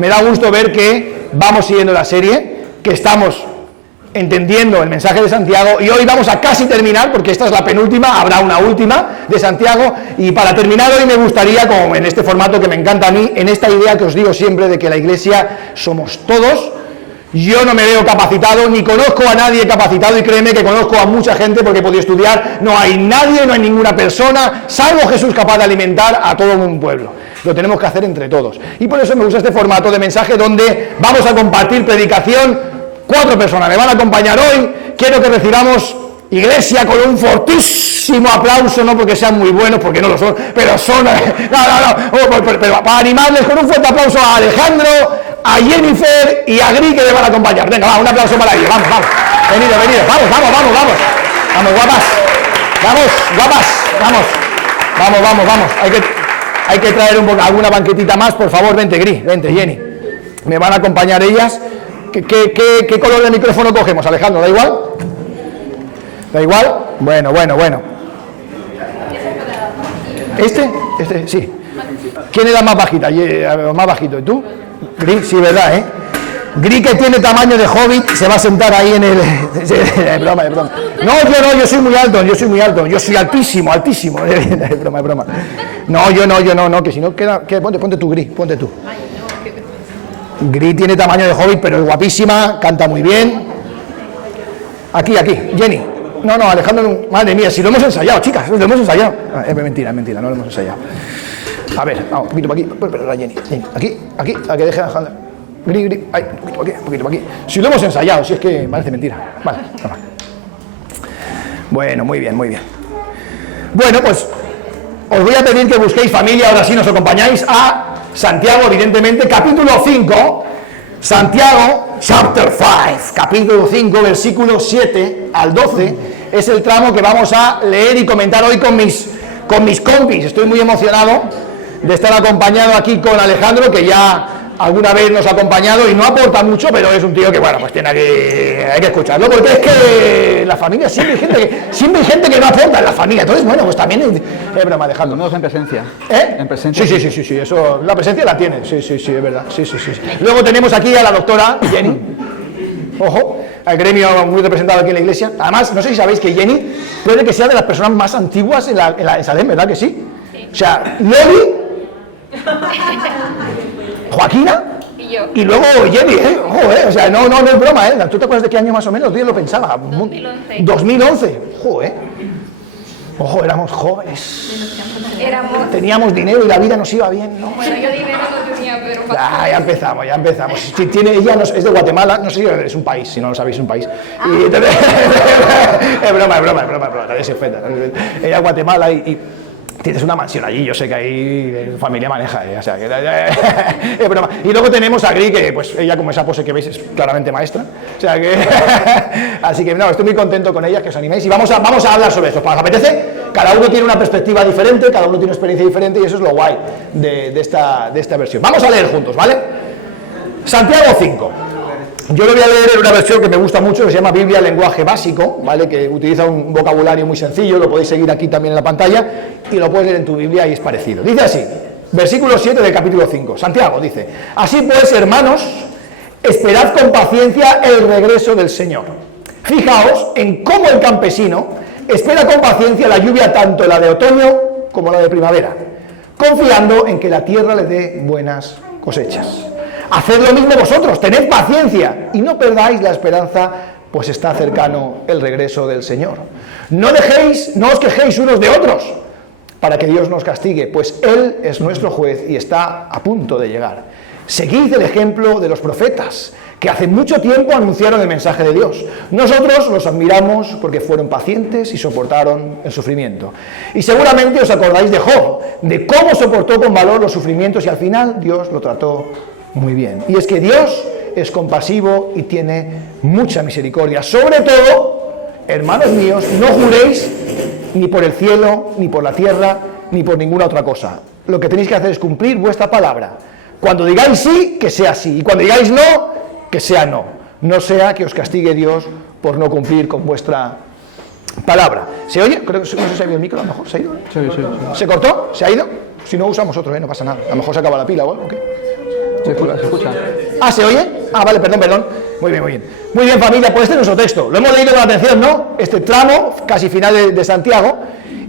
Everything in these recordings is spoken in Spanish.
me da gusto ver que vamos siguiendo la serie, que estamos entendiendo el mensaje de Santiago, y hoy vamos a casi terminar, porque esta es la penúltima, habrá una última de Santiago, y para terminar hoy me gustaría, como en este formato que me encanta a mí, en esta idea que os digo siempre de que la Iglesia somos todos. Yo no me veo capacitado, ni conozco a nadie capacitado, y créeme que conozco a mucha gente porque he podido estudiar. No hay nadie, no hay ninguna persona, salvo Jesús, capaz de alimentar a todo un pueblo. Lo tenemos que hacer entre todos. Y por eso me gusta este formato de mensaje donde vamos a compartir predicación. 4 personas me van a acompañar hoy. Quiero que recibamos, Iglesia, con un fortísimo aplauso, no porque sean muy buenos, porque no lo son, pero son... pero para animarles, con un fuerte aplauso a Alejandro, a Jennifer y a Gri, que me van a acompañar. Venga, va, un aplauso para ellos. Vamos. Venido. Vamos, guapas. Vamos. Hay que traer alguna banquetita más, por favor. Vente, Gri, vente, Jenny. Me van a acompañar ellas. ¿Qué color de micrófono cogemos, Alejandro? ¿Da igual? ¿Da igual? Bueno. ¿Este, sí. ¿Quién es la más bajita? Más bajito, ¿y tú? Gri, sí, verdad, ¿eh? Gri, que tiene tamaño de hobbit, se va a sentar ahí en el... Es broma. No, yo soy muy alto, yo soy altísimo. Es broma. No, yo no, que si no queda... Ponte tú, Gri, ponte tú. Gri tiene tamaño de hobbit, pero es guapísima, canta muy bien. Aquí, Jenny. No, Alejandro, madre mía, si lo hemos ensayado, chicas, lo hemos ensayado. Es mentira, no lo hemos ensayado. A ver, vamos, un poquito para aquí, pero la Jenny, aquí, a que deje Alejandro. Gri, ay, un poquito para aquí. Si lo hemos ensayado, si es que parece mentira. Vale, toma. Bueno, muy bien. Bueno, pues os voy a pedir que busquéis familia, ahora sí nos acompañáis a Santiago, evidentemente, capítulo 5, Santiago, chapter 5, capítulo 5, versículos 7 al 12, es el tramo que vamos a leer y comentar hoy con mis compis. Estoy muy emocionado de estar acompañado aquí con Alejandro, que ya alguna vez nos ha acompañado y no aporta mucho, pero es un tío que, bueno, pues hay que escucharlo, porque es que la familia siempre hay gente que no aporta en la familia. Entonces, bueno, pues también es broma, Alejandro. No es en presencia. En presencia. Sí, eso, la presencia la tiene. Sí, es verdad. Sí. Luego tenemos aquí a la doctora Jenny. Ojo, al gremio muy representado aquí en la iglesia. Además, no sé si sabéis que Jenny puede que sea de las personas más antiguas en Salem, ¿verdad que sí? O sea, Loli, Joaquina y luego Jenny, ojo, o sea, no es broma, ¿tú te acuerdas de qué año más o menos? Yo lo pensaba. 2011. Ojo, éramos jóvenes. Teníamos dinero y la vida nos iba bien, ¿no? Bueno, yo dinero no tenía, pero... Ya empezamos. Si ella es de Guatemala, no sé si es un país, si no lo sabéis, es un país. Y entonces, es broma, nadie se ofenda. Ella es Guatemala y tienes una mansión allí, yo sé que ahí familia maneja, o sea, que es broma. Y luego tenemos a Gri, que pues ella, como esa pose que veis, es claramente maestra, o sea que así que no, estoy muy contento con ella, que os animéis y vamos a hablar sobre esto. ¿Os apetece? Cada uno tiene una perspectiva diferente, cada uno tiene una experiencia diferente y eso es lo guay de esta versión. Vamos a leer juntos, ¿vale? Santiago 5. Yo lo voy a leer en una versión que me gusta mucho, que se llama Biblia Lenguaje Básico, ¿vale? Que utiliza un vocabulario muy sencillo, lo podéis seguir aquí también en la pantalla, y lo puedes leer en tu Biblia y es parecido. Dice así, versículo 7 del capítulo 5, Santiago dice: así pues, hermanos, esperad con paciencia el regreso del Señor. Fijaos en cómo el campesino espera con paciencia la lluvia, tanto la de otoño como la de primavera, confiando en que la tierra le dé buenas cosechas. Haced lo mismo vosotros, tened paciencia y no perdáis la esperanza, pues está cercano el regreso del Señor. No os quejéis unos de otros, para que Dios nos castigue, pues Él es nuestro juez y está a punto de llegar. Seguid el ejemplo de los profetas, que hace mucho tiempo anunciaron el mensaje de Dios. Nosotros los admiramos porque fueron pacientes y soportaron el sufrimiento. Y seguramente os acordáis de Job, de cómo soportó con valor los sufrimientos y al final Dios lo trató muy bien. Y es que Dios es compasivo y tiene mucha misericordia. Sobre todo, hermanos míos, no juréis ni por el cielo, ni por la tierra, ni por ninguna otra cosa. Lo que tenéis que hacer es cumplir vuestra palabra. Cuando digáis sí, que sea sí. Y cuando digáis no, que sea no. No sea que os castigue Dios por no cumplir con vuestra palabra. ¿Se oye? Creo que no sé si ha habido el micro, a lo mejor se ha ido. Sí. ¿Se cortó? ¿Se ha ido? Si no usamos otro, no pasa nada. A lo mejor se acaba la pila o algo, ¿qué? ¿Se escucha? Ah, ¿se oye? Ah, vale, perdón. Muy bien, muy bien. Muy bien, familia, pues este es nuestro texto. Lo hemos leído con atención, ¿no? Este tramo, casi final de Santiago.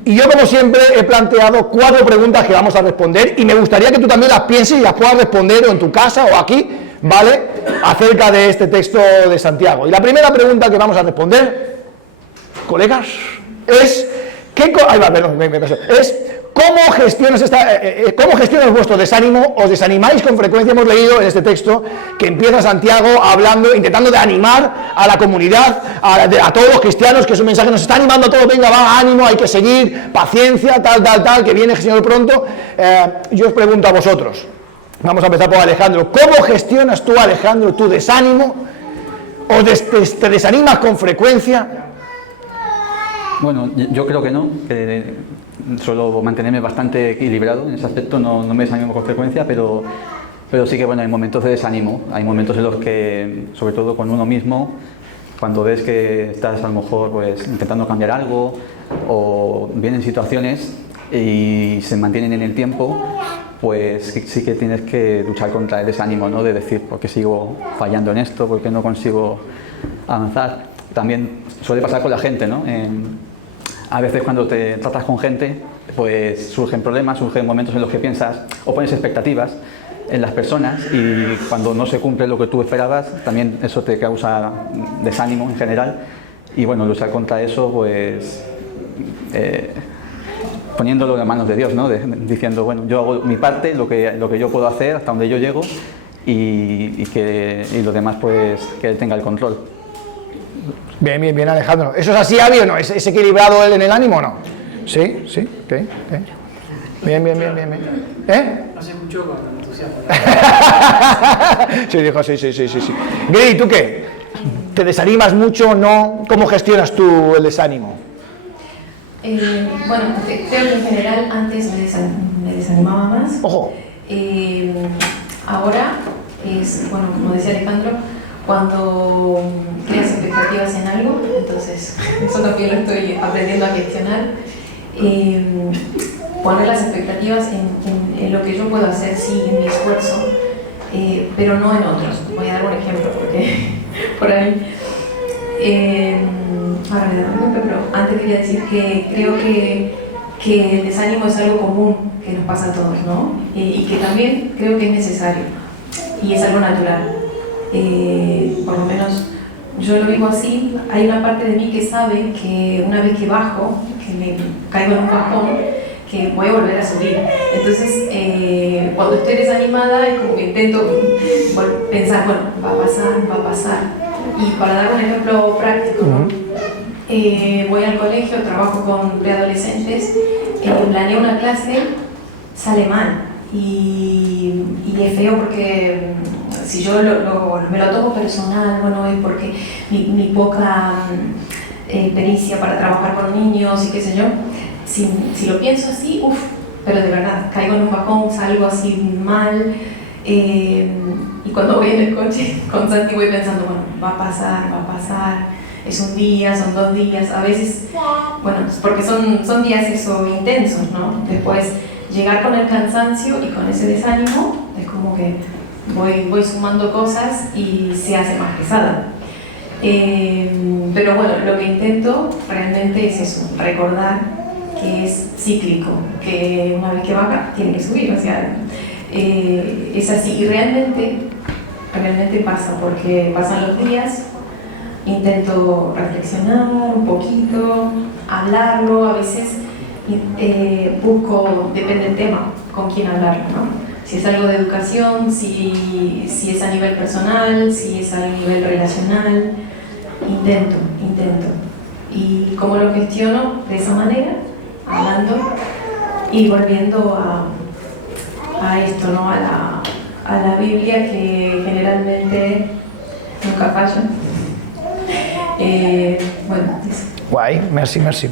Y yo, como siempre, he planteado 4 preguntas que vamos a responder y me gustaría que tú también las pienses y las puedas responder o en tu casa o aquí, ¿vale? Acerca de este texto de Santiago. Y la primera pregunta que vamos a responder, colegas, es... ¿Cómo gestionas vuestro desánimo? ¿Os desanimáis con frecuencia? Hemos leído en este texto que empieza Santiago hablando, intentando de animar a la comunidad, a todos los cristianos, que es un mensaje, nos está animando a todos, venga, va, ánimo, hay que seguir, paciencia, tal, que viene el Señor pronto. Yo os pregunto a vosotros, vamos a empezar por Alejandro, ¿cómo gestionas tú, Alejandro, tu desánimo? ¿O te desanimas con frecuencia? Bueno, yo creo que no, que suelo mantenerme bastante equilibrado en ese aspecto, no me desanimo con frecuencia, pero sí que bueno, hay momentos de desánimo, hay momentos en los que, sobre todo con uno mismo, cuando ves que estás a lo mejor pues intentando cambiar algo o vienen situaciones y se mantienen en el tiempo, pues sí que tienes que luchar contra el desánimo, ¿no? De decir, ¿por qué sigo fallando en esto? ¿Por qué no consigo avanzar? También suele pasar con la gente, ¿no? A veces cuando te tratas con gente, pues surgen problemas, surgen momentos en los que piensas o pones expectativas en las personas y cuando no se cumple lo que tú esperabas, también eso te causa desánimo en general. Y bueno, luchar contra eso, pues poniéndolo en las manos de Dios, ¿no? Diciendo, bueno, yo hago mi parte, lo que yo puedo hacer, hasta donde yo llego y lo demás, pues que Él tenga el control. Bien, Alejandro. ¿Eso es así, Avi, o no? ¿Es equilibrado él en el ánimo o no? Sí, ok. Bien. No se escuchó con entusiasmo. Sí, dijo, sí. Gri, ¿tú qué? ¿Te desanimas mucho o no? ¿Cómo gestionas tú el desánimo? Bueno, creo que en general antes me desanimaba más. Ojo. Ahora es, bueno, como decía Alejandro, cuando creas expectativas en algo, entonces eso también lo estoy aprendiendo a gestionar. Poner las expectativas en lo que yo puedo hacer, sí, en mi esfuerzo, pero no en otros. Voy a dar un ejemplo porque por ahí. Ahora me da un ejemplo, pero antes quería decir que creo que el desánimo es algo común que nos pasa a todos, ¿no? Y que también creo que es necesario y es algo natural. Por lo menos yo lo vivo así. Hay una parte de mí que sabe que una vez que bajo, que me caigo en un bajón, que voy a volver a subir. Entonces, cuando estoy desanimada, es como que intento pensar, bueno, va a pasar. Y para dar un ejemplo práctico, ¿no? Voy al colegio, trabajo con preadolescentes, planeo una clase, sale mal. Y es feo porque si yo me lo tomo personal, bueno, es porque mi poca pericia para trabajar con niños y qué sé yo. Si lo pienso así, pero de verdad, caigo en un bajón, salgo así mal. Y cuando voy en el coche con Santi voy pensando, bueno, va a pasar, es un día, son 2 días, a veces, bueno, porque son días eso intensos, ¿no? Después llegar con el cansancio y con ese desánimo es como que voy sumando cosas y se hace más pesada. Pero bueno, lo que intento realmente es eso, recordar que es cíclico, que una vez que baja tiene que subir, o sea, es así. Y realmente pasa, porque pasan los días, intento reflexionar un poquito, hablarlo, a veces busco, depende del tema, con quién hablarlo, ¿no? Si es algo de educación, si es a nivel personal, si es a nivel relacional, intento. Y cómo lo gestiono de esa manera, hablando y volviendo a esto, ¿no? A la Biblia, que generalmente nunca falla. Bueno, eso. Guay, merci.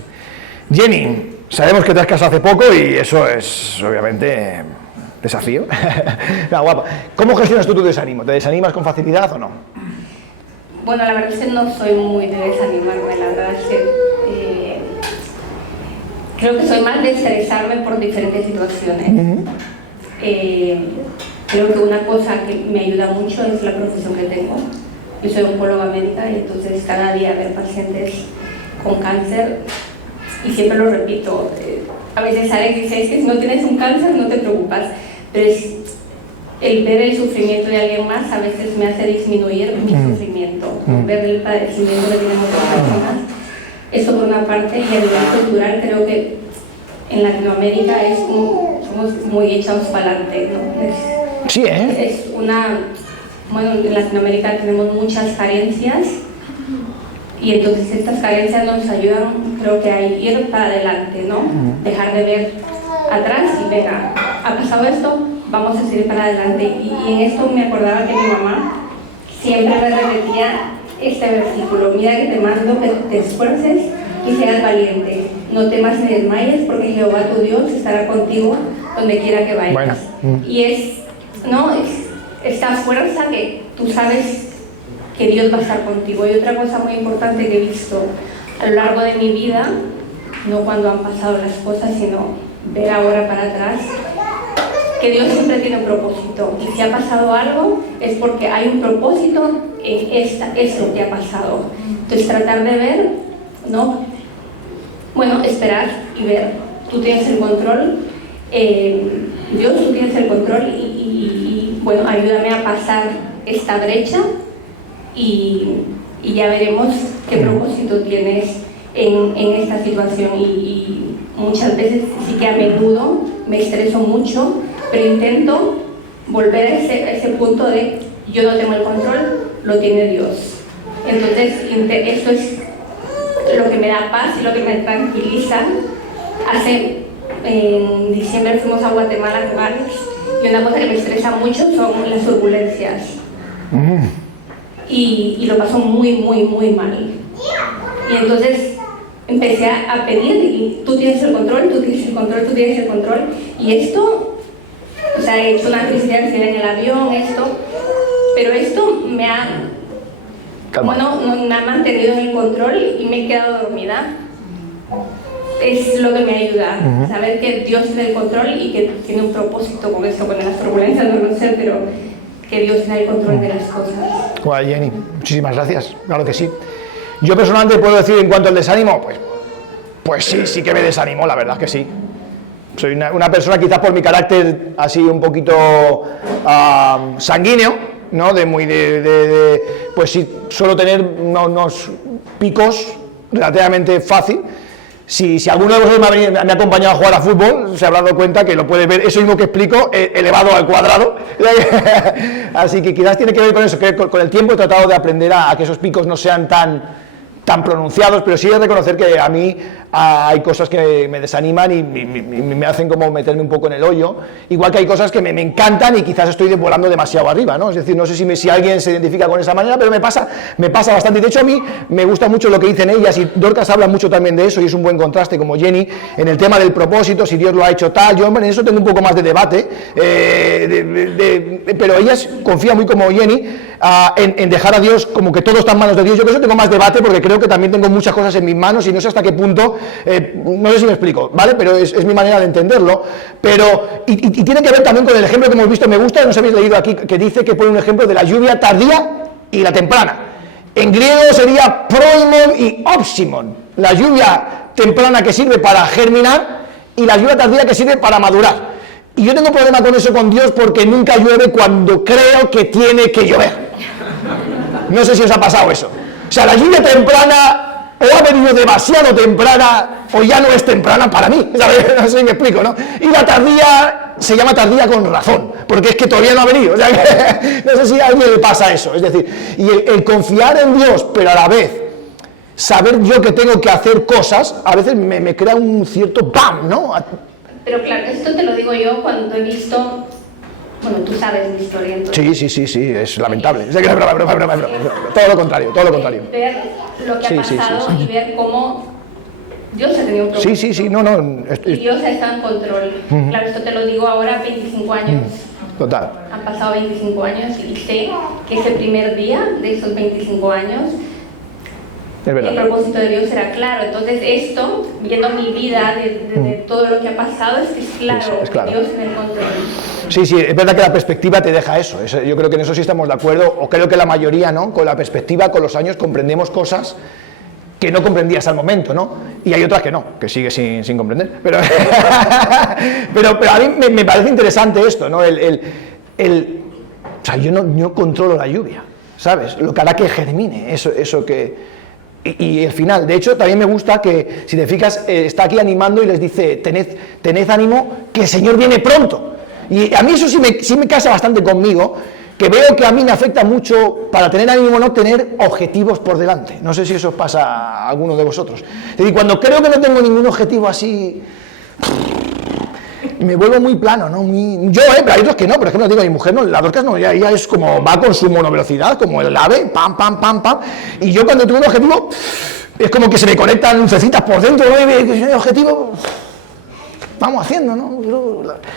Jenny, sabemos que te has casado hace poco y eso es obviamente desafío. No, guapa. ¿Cómo gestionas tú tu desánimo? ¿Te desanimas con facilidad o no? Bueno, la verdad es que no soy muy de desanimarme, la verdad es que creo que soy más de estresarme por diferentes situaciones. creo que una cosa que me ayuda mucho es la profesión que tengo. Yo soy oncóloga médica y entonces cada día ver pacientes con cáncer, y siempre lo repito, a veces Alex dice, es que si no tienes un cáncer no te preocupas, pero es el ver el sufrimiento de alguien más a veces me hace disminuir mi sufrimiento, ver el padecimiento que tienen otras personas. Eso por una parte, y a nivel cultural creo que en Latinoamérica somos muy echados para adelante, ¿no? Sí, Es bueno, en Latinoamérica tenemos muchas carencias y entonces estas carencias nos ayudan, creo que a ir para adelante, ¿no? Dejar de ver atrás y venga, ha pasado esto, vamos a seguir para adelante. Y en esto me acordaba que mi mamá siempre me repetía este versículo: mira que te mando que te esfuerces y seas valiente, no temas ni desmayes, porque Jehová tu Dios estará contigo donde quiera que vayas. Bueno. Y es esta fuerza que tú sabes que Dios va a estar contigo. Y otra cosa muy importante que he visto a lo largo de mi vida, no cuando han pasado las cosas, sino ver ahora para atrás, que Dios siempre tiene un propósito, y si ha pasado algo es porque hay un propósito en eso que ha pasado. Entonces tratar de ver, ¿no? Bueno, esperar y ver, tú tienes el control, Dios, tú tienes el control, y bueno, ayúdame a pasar esta brecha y ya veremos qué propósito tienes en esta situación. Y muchas veces sí que a menudo me estreso mucho, pero intento volver a ese punto de yo no tengo el control, lo tiene Dios. Entonces eso es lo que me da paz y lo que me tranquiliza. En diciembre fuimos a Guatemala con Alex, y una cosa que me estresa mucho son las turbulencias. Y lo pasó muy, muy, muy mal. Y entonces empecé a pedir, y tú tienes el control, tú tienes el control, tú tienes el control. Y esto, o sea, he hecho una crisis de ansiedad en el avión, pero esto me ha, me ha mantenido en el control y me he quedado dormida. Es lo que me ayuda, saber que Dios tiene el control y que tiene un propósito con eso, con las turbulencias, no lo sé, pero que Dios tiene el control de las cosas. Bueno, Jenny, muchísimas gracias, claro que sí. Yo personalmente puedo decir en cuanto al desánimo, pues sí que me desanimó, la verdad que sí. Soy una persona, quizás por mi carácter así un poquito sanguíneo, ¿no? Pues sí, suelo tener unos picos relativamente fácil. Si alguno de vosotros me ha acompañado a jugar a fútbol, se habrá dado cuenta que lo puede ver, eso mismo que explico, elevado al cuadrado. Así que quizás tiene que ver con eso, que con el tiempo he tratado de aprender a que esos picos no sean tan pronunciados, pero sí he de reconocer que a mí hay cosas que me desaniman y me hacen como meterme un poco en el hoyo, igual que hay cosas que me encantan y quizás estoy volando demasiado arriba, ¿no? Es decir, no sé si alguien se identifica con esa manera, pero me pasa bastante. Y de hecho a mí me gusta mucho lo que dicen ellas, y Dorcas habla mucho también de eso, y es un buen contraste, como Jenny, en el tema del propósito, si Dios lo ha hecho tal. Yo en eso tengo un poco más de debate, pero ellas confían muy como Jenny en dejar a Dios, como que todo está en manos de Dios. Yo por eso tengo más debate, porque creo que también tengo muchas cosas en mis manos y no sé hasta qué punto, no sé si me explico, ¿vale? Pero es mi manera de entenderlo. Y tiene que ver también con el ejemplo que hemos visto. Me gusta, no sé si habéis leído aquí, que dice que pone un ejemplo de la lluvia tardía y la temprana. En griego sería proimon y opsimon, la lluvia temprana que sirve para germinar y la lluvia tardía que sirve para madurar. Y yo tengo problema con eso con Dios, porque nunca llueve cuando creo que tiene que llover. No sé si os ha pasado eso. O sea, la lluvia temprana o ha venido demasiado temprana o ya no es temprana para mí, ¿sabes? No sé si me explico, ¿no? Y la tardía se llama tardía con razón, porque es que todavía no ha venido. O sea, que, no sé si a alguien le pasa eso. Es decir, y el confiar en Dios, pero a la vez saber yo que tengo que hacer cosas, a veces me crea un cierto ¡pam!, ¿no? Pero claro, esto te lo digo yo cuando he visto... Bueno, tú sabes mi historia, entonces. Sí, es lamentable. Es broma. Todo lo contrario. Ver lo que ha pasado y ver cómo Dios ha tenido un propósito. Sí, y Dios ha estado en control. Claro, esto te lo digo ahora, 25 años. Total. Han pasado 25 años y sé que ese primer día de esos 25 años Es verdad. El propósito de Dios era claro. Entonces esto, viendo mi vida, de todo lo que ha pasado, es claro, es claro. Dios en el control. Sí, es verdad que la perspectiva te deja eso. Yo creo que en eso sí estamos de acuerdo, o creo que la mayoría, ¿no? Con la perspectiva, con los años, comprendemos cosas que no comprendías al momento, ¿no? Y hay otras que no, que sigues sin comprender. Pero, pero a mí me parece interesante esto, ¿no? O sea, yo no controlo la lluvia, ¿sabes? Lo que hará que germine, eso que... Y el final, de hecho, también me gusta que, si te fijas, está aquí animando y les dice, tened ánimo, que el Señor viene pronto. Y a mí eso sí me casa bastante conmigo, que veo que a mí me afecta mucho, para tener ánimo, no tener objetivos por delante. No sé si eso pasa a alguno de vosotros. Es decir, cuando creo que no tengo ningún objetivo así, me vuelvo muy plano, ¿no? Yo, pero hay otros que no. Por ejemplo, digo, mi mujer, no, la Dorcas no, ella es como, va con su monovelocidad, como el ave, pam, pam, pam, pam. Y yo cuando tengo un objetivo, es como que se me conectan lucecitas por dentro, ¿no? Y el objetivo... vamos haciendo, ¿no?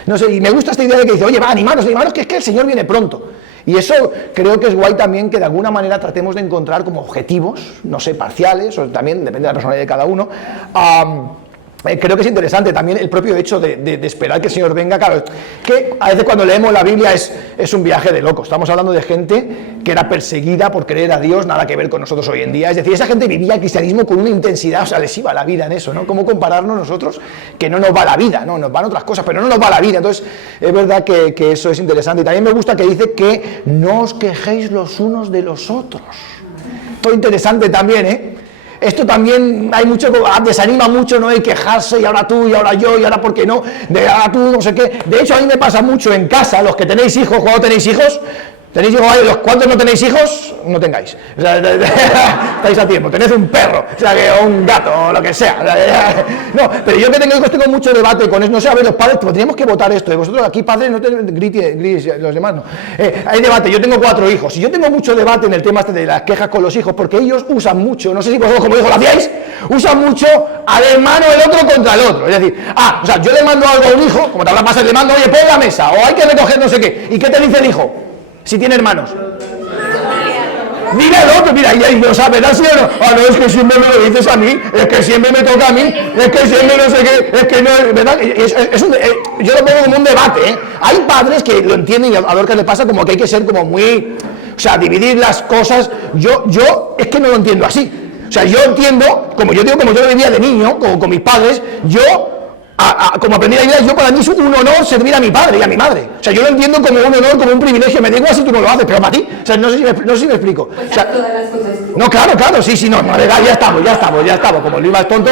No sé, y me gusta esta idea de que dice, oye, va, animaros, que es que el Señor viene pronto. Y eso creo que es guay también, que de alguna manera tratemos de encontrar como objetivos, no sé, parciales, o también depende de la personalidad de cada uno. Creo que es interesante también el propio hecho de esperar que el Señor venga. Claro, que a veces cuando leemos la Biblia es un viaje de locos. Estamos hablando de gente que era perseguida por creer a Dios, nada que ver con nosotros hoy en día. Es decir, esa gente vivía el cristianismo con una intensidad, o sea, les iba la vida en eso, ¿no? ¿Cómo compararnos nosotros? Que no nos va la vida, ¿no? Nos van otras cosas, pero no nos va la vida. Entonces, es verdad que eso es interesante. Y también me gusta que dice que no os quejéis los unos de los otros. Esto interesante también, ¿eh? Esto también hay mucho, desanima mucho, ¿no? El quejarse, y ahora tú, y ahora yo, y ahora por qué no, de ahora tú, no sé qué. De hecho, a mí me pasa mucho en casa, los que tenéis hijos, cuando tenéis hijos, los cuantos no tenéis hijos, no tengáis. O sea, estáis a tiempo, tenéis un perro, o sea, o un gato, o lo que sea. No, pero yo que tengo hijos tengo mucho debate con eso. No sé, a ver, los padres, pues teníamos que votar esto. Y vosotros aquí, padres, no tenéis gris, los demás no. Hay debate, yo tengo 4 hijos. Y yo tengo mucho debate en el tema este de las quejas con los hijos, porque ellos usan mucho, no sé si vosotros como hijos lo hacíais, usan mucho al hermano del otro contra el otro. Es decir, o sea, yo le mando algo a un hijo, como te habrá pasado, le mando, oye, pon la mesa, o hay que recoger no sé qué. ¿Y qué te dice el hijo? Si tiene hermanos. Dile al otro, mira, y lo sabe, ¿verdad, sí o no? No, es que siempre me lo dices a mí, es que siempre me toca a mí, es que siempre no sé qué, es que no, ¿verdad? Yo lo pongo como un debate, ¿eh? Hay padres que lo entienden y a Dorcas le pasa como que hay que ser como muy, o sea, dividir las cosas. Yo es que no lo entiendo así. O sea, yo entiendo, como yo lo vivía de niño, con mis padres, como aprendí la idea, yo para mí es un honor servir a mi padre y a mi madre. O sea, yo lo entiendo como un honor, como un privilegio. Me da igual si tú no lo haces, pero para ti. O sea, no sé si me explico. Pues o sea, todas las cosas. No, claro, sí, no, ya estamos, como el más tonto.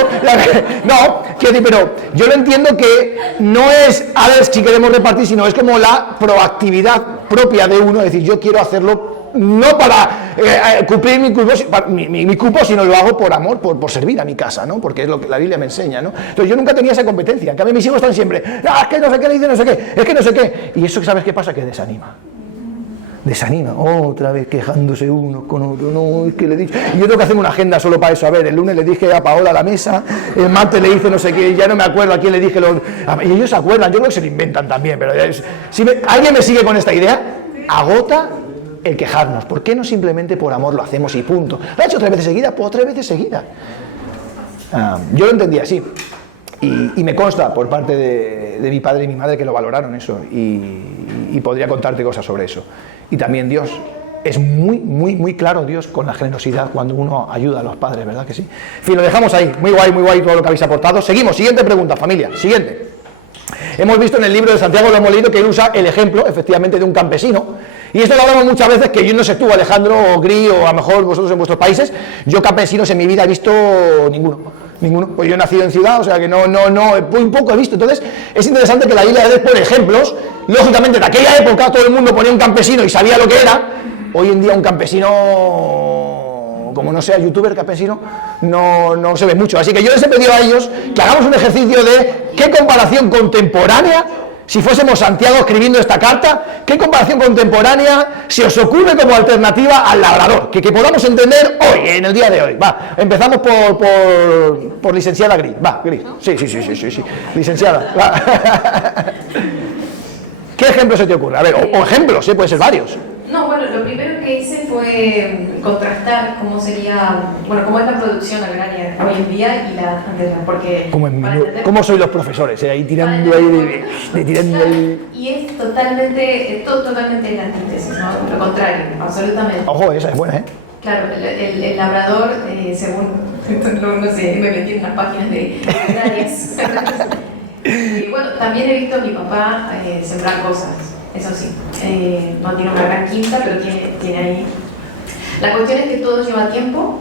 No, quiero decir, pero yo lo entiendo que no es a ver si queremos repartir, sino es como la proactividad propia de uno, es decir, yo quiero hacerlo no para cumplir mi cupo, sino lo hago por amor, por servir a mi casa, ¿no? Porque es lo que la Biblia me enseña, ¿no? Entonces yo nunca tenía esa competencia. En cambio mis hijos están siempre, es que no sé qué le dice, no sé qué, es que no sé qué. Y eso, ¿sabes qué pasa? Que desanima, otra vez quejándose uno con otro, no, es que le he dicho, y yo tengo que hacer una agenda solo para eso. A ver, el lunes le dije a Paola a la mesa, el martes le hice no sé qué, ya no me acuerdo a quién le dije, y ellos se acuerdan, yo creo que se lo inventan también, pero si alguien me sigue con esta idea, agota el quejarnos. ¿Por qué no simplemente por amor lo hacemos y punto? ¿Lo ha hecho 3 veces seguidas? Pues 3 veces seguidas. Yo lo entendí así. Y me consta por parte de mi padre y mi madre que lo valoraron eso. Y podría contarte cosas sobre eso. Y también Dios. Es muy, muy, muy claro Dios con la generosidad cuando uno ayuda a los padres, ¿verdad que sí? En fin, lo dejamos ahí. Muy guay todo lo que habéis aportado. Seguimos. Siguiente pregunta, familia. Siguiente. Hemos visto en el libro de Santiago, lo hemos leído, que él usa el ejemplo, efectivamente, de un campesino. Y esto lo hablamos muchas veces, que yo no sé tú, Alejandro, o Gris, o a lo mejor vosotros en vuestros países. Yo campesinos en mi vida he visto ninguno. Pues yo he nacido en ciudad, o sea que no, muy poco he visto. Entonces, es interesante que la Biblia dé por ejemplos. Lógicamente, en aquella época todo el mundo ponía un campesino y sabía lo que era. Hoy en día un campesino, como no sea youtuber campesino, no se ve mucho. Así que yo les he pedido a ellos que hagamos un ejercicio de qué comparación contemporánea, si fuésemos Santiago escribiendo esta carta, ¿qué comparación contemporánea se os ocurre como alternativa al labrador? Que podamos entender hoy, en el día de hoy. Va, empezamos por licenciada Gris. Va, Gris. Sí. Licenciada. Va. ¿Qué ejemplo se te ocurre? A ver, o ejemplos, puede ser varios. No, bueno, lo primero que hice fue contrastar cómo sería, bueno, cómo es la producción agraria hoy en día y la anterior, porque... ¿Cómo sois los profesores? Ahí tirando ahí, tirando ahí... Y es totalmente, totalmente la antítesis, ¿no? Lo contrario, absolutamente. Ojo, esa es buena, ¿eh? Claro, el labrador, según, no sé, me metí en las páginas de agrarias. Y bueno, también he visto a mi papá sembrar cosas, eso sí. No tiene una gran quinta, pero tiene ahí. La cuestión es que todo lleva tiempo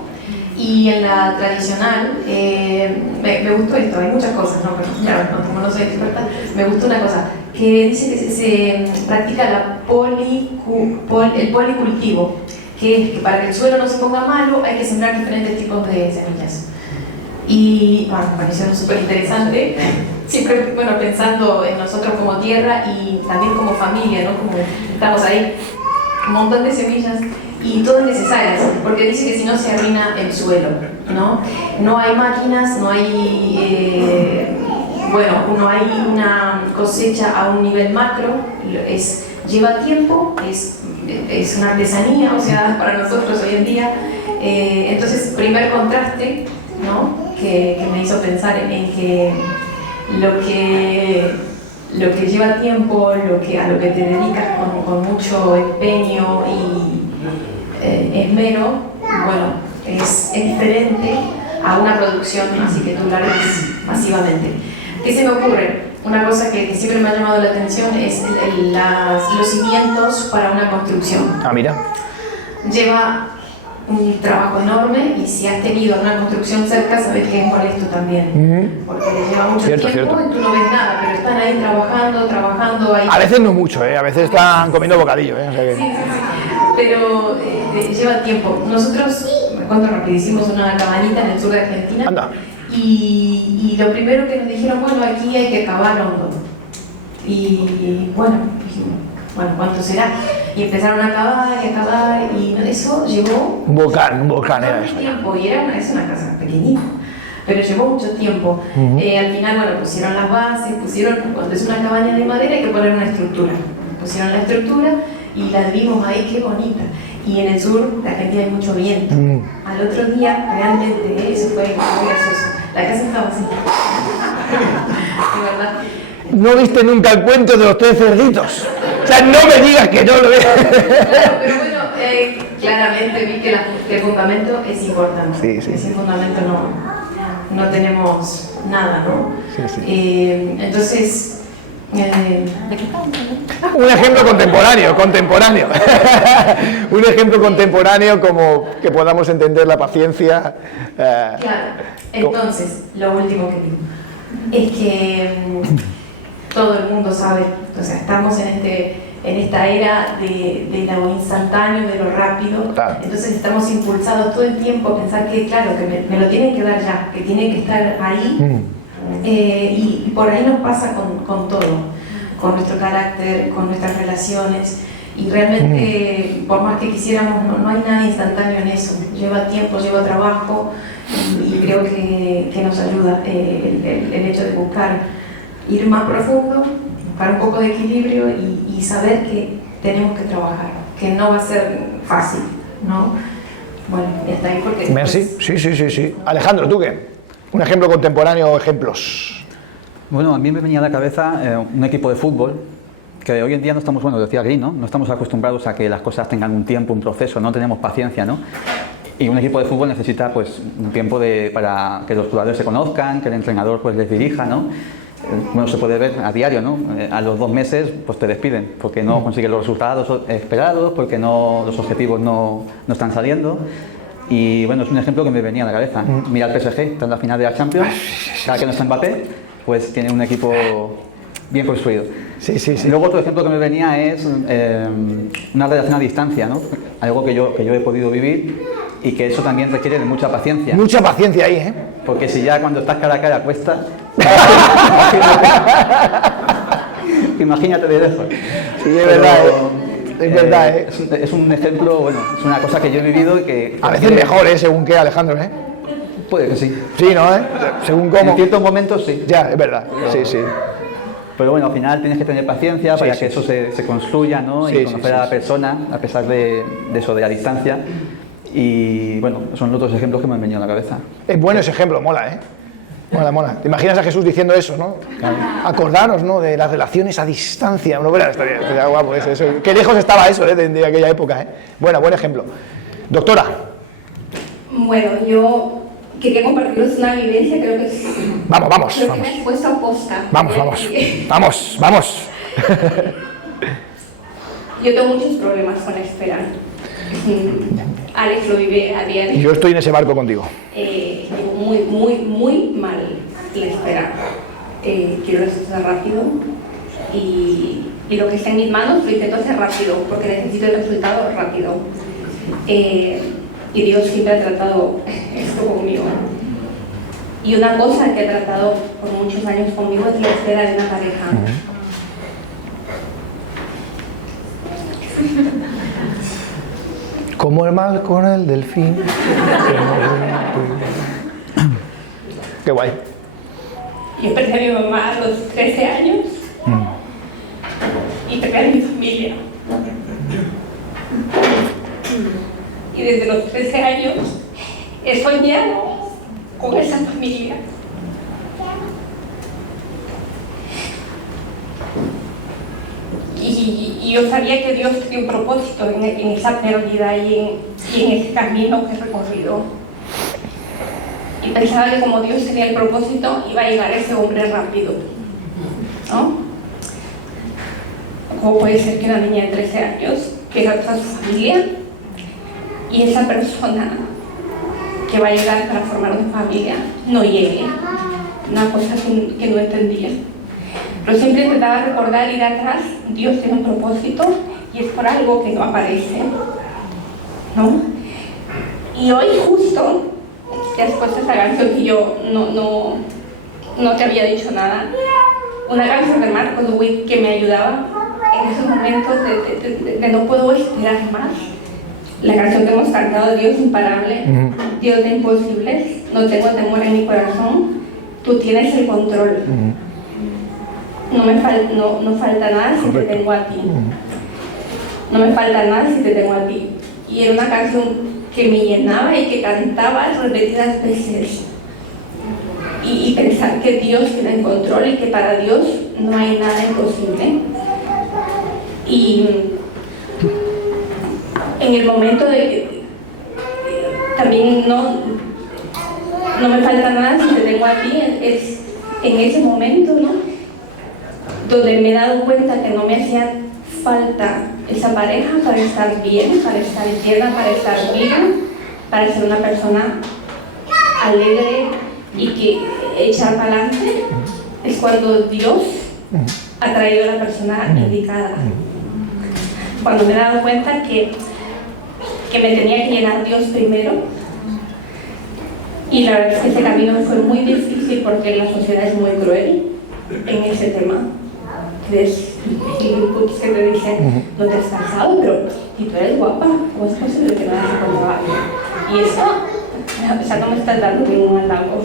y en la tradicional, me gustó esto, hay muchas cosas, ¿no? Pero claro, como no soy experta, me gustó una cosa, que dice que se practica el policultivo, que es que para que el suelo no se ponga malo hay que sembrar diferentes tipos de semillas. Y bueno, me pareció súper interesante, siempre bueno, pensando en nosotros como tierra y también como familia, ¿no? Como estamos ahí, un montón de semillas y todas necesarias, porque dice que si no se arruina el suelo, ¿no? No hay máquinas, no hay, no hay una cosecha a un nivel macro, lleva tiempo, es una artesanía, o sea, para nosotros hoy en día. Entonces, primer contraste, ¿no? que me hizo pensar en que lo que lleva tiempo, a lo que te dedicas con mucho empeño y esmero, bueno, es diferente a una producción así que tú largas masivamente. ¿Qué se me ocurre? Una cosa que siempre me ha llamado la atención es los cimientos para una construcción. Ah, mira. Lleva un trabajo enorme y si has tenido una construcción cerca sabes que es molesto también, porque le lleva mucho tiempo y tú no ves nada, pero están ahí trabajando ahí. A veces no mucho, a veces están comiendo bocadillo, o sea que... Sí, pero lleva tiempo. Nosotros, me cuento rápido, hicimos una cabañita en el sur de Argentina. Anda. Y lo primero que nos dijeron, bueno, aquí hay que cavar hondo. Y bueno, dijimos, bueno, ¿cuánto será? Y empezaron a cavar y eso llevó... Un volcán era eso. Tiempo, y es una casa pequeñita, pero llevó mucho tiempo. Al final, bueno, pusieron las bases, cuando es una cabaña de madera hay que poner una estructura. Pusieron la estructura y la vimos ahí, qué bonita. Y en el sur de Argentina hay mucho viento. Al otro día, realmente, eso fue muy gracioso. La casa estaba así. De verdad. ¿No viste nunca el cuento de los 3 cerditos? O sea, no me digas que no lo ves. Claro, pero bueno, claramente vi que el fundamento es importante. Sí. Sin fundamento no tenemos nada, ¿no? Sí. Entonces... Un ejemplo contemporáneo. Un ejemplo contemporáneo como que podamos entender la paciencia. Claro, entonces, lo último que digo es que todo el mundo sabe, o sea, estamos en esta era de lo instantáneo, de lo rápido, claro. Entonces estamos impulsados todo el tiempo a pensar que, claro, que me lo tienen que dar ya, que tiene que estar ahí. Y por ahí nos pasa con todo, con nuestro carácter, con nuestras relaciones, y realmente por más que quisiéramos no hay nada instantáneo en eso, lleva tiempo, lleva trabajo y creo que nos ayuda el hecho de buscar ir más profundo, buscar un poco de equilibrio y saber que tenemos que trabajar, que no va a ser fácil, ¿no? Bueno, ya está ahí porque... Merci, sí. Alejandro, ¿tú qué? Un ejemplo contemporáneo o ejemplos. Bueno, a mí me venía a la cabeza un equipo de fútbol que hoy en día no estamos, bueno, decía Green, ¿no? No estamos acostumbrados a que las cosas tengan un tiempo, un proceso, no tenemos paciencia, ¿no? Y un equipo de fútbol necesita pues un tiempo para que los jugadores se conozcan, que el entrenador pues les dirija, ¿no? Bueno, se puede ver a diario, ¿no? A los 2 meses pues te despiden porque no consigues los resultados esperados, porque los objetivos no están saliendo. Y bueno, es un ejemplo que me venía a la cabeza. Mira el PSG, está en la final de la Champions, cada que no está Mbappé, pues tiene un equipo bien construido. Sí. Luego otro ejemplo que me venía es una relación a distancia, ¿no? Algo que yo he podido vivir y que eso también requiere de mucha paciencia. Mucha paciencia ahí, ¿eh? Porque si ya cuando estás cara a cara cuesta, imagínate de lejos. Sí, es verdad, es verdad, Es un ejemplo, bueno, es una cosa que yo he vivido y que... A veces mejor, según qué, Alejandro, Puede que sí. Sí, ¿no? Según cómo. En ciertos momentos sí. Ya, es verdad, sí. Pero bueno, al final tienes que tener paciencia para Sí, que sí, eso sí. se construya, ¿no? Sí, Y sí, conocer sí, a la sí. persona, a pesar de eso, de la distancia. Y bueno, son otros ejemplos que me han venido a la cabeza. Es bueno ese ejemplo, mola, ¿eh? Mola, mola. ¿Te imaginas a Jesús diciendo eso, no? Acordaros, ¿no? De las relaciones a distancia. Bueno, estaría guapo eso. Qué lejos estaba eso, de aquella época, ¿eh? Bueno, buen ejemplo. Doctora. Bueno, yo quería compartiros una vivencia, creo que es... Vamos. Creo que me has puesto a posta. Vamos. Yo tengo muchos problemas con esperar. Alex lo vive a diario. Y yo estoy en ese barco contigo. Llevo muy mal la espera. Quiero hacer rápido y lo que está en mis manos lo intento hacer rápido porque necesito el resultado rápido. Y Dios siempre ha tratado esto conmigo. Y una cosa que ha tratado por muchos años conmigo es la espera de una pareja. Como el mal con el delfín. Qué guay. Yo perdí a mi mamá a los 13 años y perdí a mi familia. Y desde los 13 años he soñado con esa familia. Y yo sabía que Dios tenía un propósito en esa pérdida y en ese camino que he recorrido. Y pensaba que como Dios tenía el propósito, iba a llegar ese hombre rápido, ¿no? ¿Cómo puede ser que una niña de 13 años quiera a toda su familia y esa persona que va a llegar para formar una familia no llegue? Una cosa que no entendía. Pero siempre intentaba recordar, ir atrás, Dios tiene un propósito y es por algo que no aparece, ¿no? Y hoy justo te has puesto esa canción que yo no te había dicho nada, una canción de Marcos Witt que me ayudaba en esos momentos de no puedo esperar más. La canción que hemos cantado, Dios imparable, Dios de imposibles, no tengo temor en mi corazón, tú tienes el control. No falta nada si te tengo a ti. No me falta nada si te tengo a ti. Y era una canción que me llenaba y que cantaba repetidas veces. Y pensar que Dios tiene el control y que para Dios no hay nada imposible. Y en el momento de que también no me falta nada si te tengo a ti, es en ese momento, ¿no?, donde me he dado cuenta que no me hacía falta esa pareja para estar bien, para estar llena, para estar viva, para ser una persona alegre y que echar para adelante, es cuando Dios ha traído a la persona indicada. Cuando me he dado cuenta que me tenía que llenar Dios primero, y la verdad es que ese camino fue muy difícil porque la sociedad es muy cruel en ese tema. Ves inputs que te dicen, no te has casado, pero y tú eres guapa, ¿cómo es posible que no hayas encontrado? Y eso, o sea, no me estás dando ningún halago.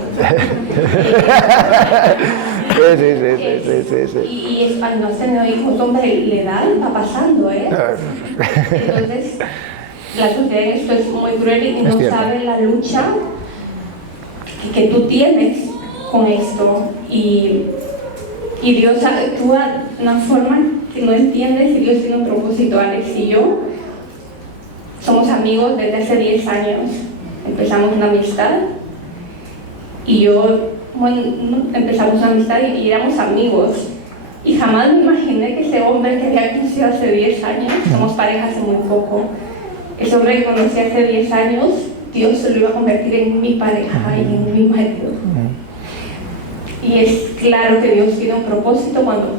Sí. Y es cuando has tenido hijos, hombre, la edad va pasando, ¿eh? Entonces, la sociedad en esto es muy cruel y no sabe la lucha que tú tienes con esto. Y Dios actúa de una forma que no entiendes y Dios tiene un propósito. Alex y yo somos amigos desde hace 10 años. Empezamos una amistad y empezamos una amistad y éramos amigos. Y jamás me imaginé que ese hombre que había conocido hace 10 años, somos pareja hace muy poco, ese hombre que conocí hace 10 años, Dios se lo iba a convertir en mi pareja y en mi marido. Y es claro que Dios tiene un propósito cuando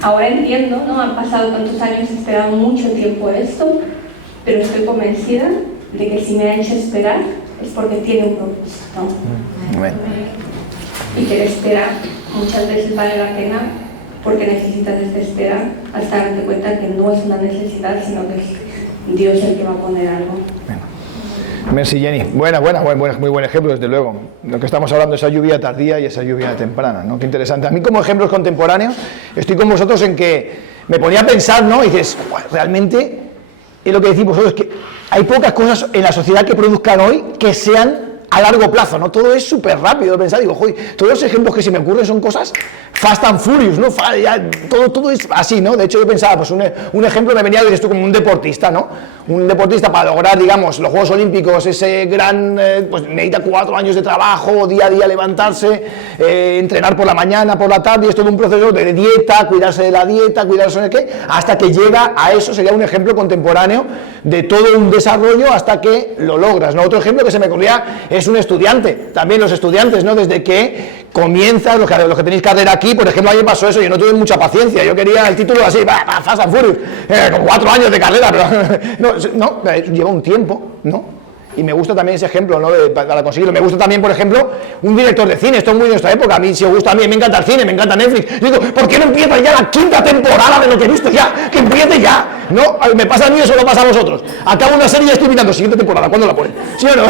ahora entiendo, ¿no? Han pasado tantos años, he esperado mucho tiempo esto, pero estoy convencida de que si me ha hecho esperar es porque tiene un propósito. Y que la espera muchas veces vale la pena porque necesitas esta espera hasta darte cuenta que no es una necesidad, sino que es Dios el que va a poner algo. Merci, Jenny. Muy buen ejemplo, desde luego. Lo que estamos hablando, esa lluvia tardía y esa lluvia temprana, ¿no? Qué interesante. A mí, como ejemplos contemporáneos, estoy con vosotros en que me ponía a pensar, ¿no? Y dices, bueno, realmente es lo que decís vosotros, que hay pocas cosas en la sociedad que produzcan hoy que sean a largo plazo, ¿no? Todo es súper rápido de pensar, digo, joder, todos los ejemplos que se me ocurren son cosas fast and furious, ¿no? Todo es así, ¿no? De hecho, yo pensaba, pues un ejemplo me venía de esto como un deportista, ¿no? Un deportista para lograr, digamos, los Juegos Olímpicos, ese gran, pues necesita 4 años de trabajo, día a día levantarse, entrenar por la mañana, por la tarde, y es todo un proceso de dieta, cuidarse de la dieta, cuidarse de qué, hasta que llega a eso. Sería un ejemplo contemporáneo de todo un desarrollo hasta que lo logras, ¿no? Otro ejemplo que se me ocurría es un estudiante, también los estudiantes, ¿no? Desde que comienzas, los que tenéis carrera aquí, por ejemplo, a mí me pasó eso, yo no tuve mucha paciencia, yo quería el título así, fast and furious, con 4 años de carrera, pero no, lleva un tiempo, ¿no? Y me gusta también ese ejemplo, ¿no? Para conseguirlo. Me gusta también, por ejemplo, un director de cine. Esto es muy de nuestra época. A mí, si os gusta, a mí me encanta el cine, me encanta Netflix. Yo digo, ¿por qué no empieza ya la 5ª temporada de lo que he visto ya? ¡Que empiece ya! No, me pasa a mí, eso lo pasa a vosotros. Acabo una serie y ya estoy mirando siguiente temporada. ¿Cuándo la ponen? ¿Sí o no?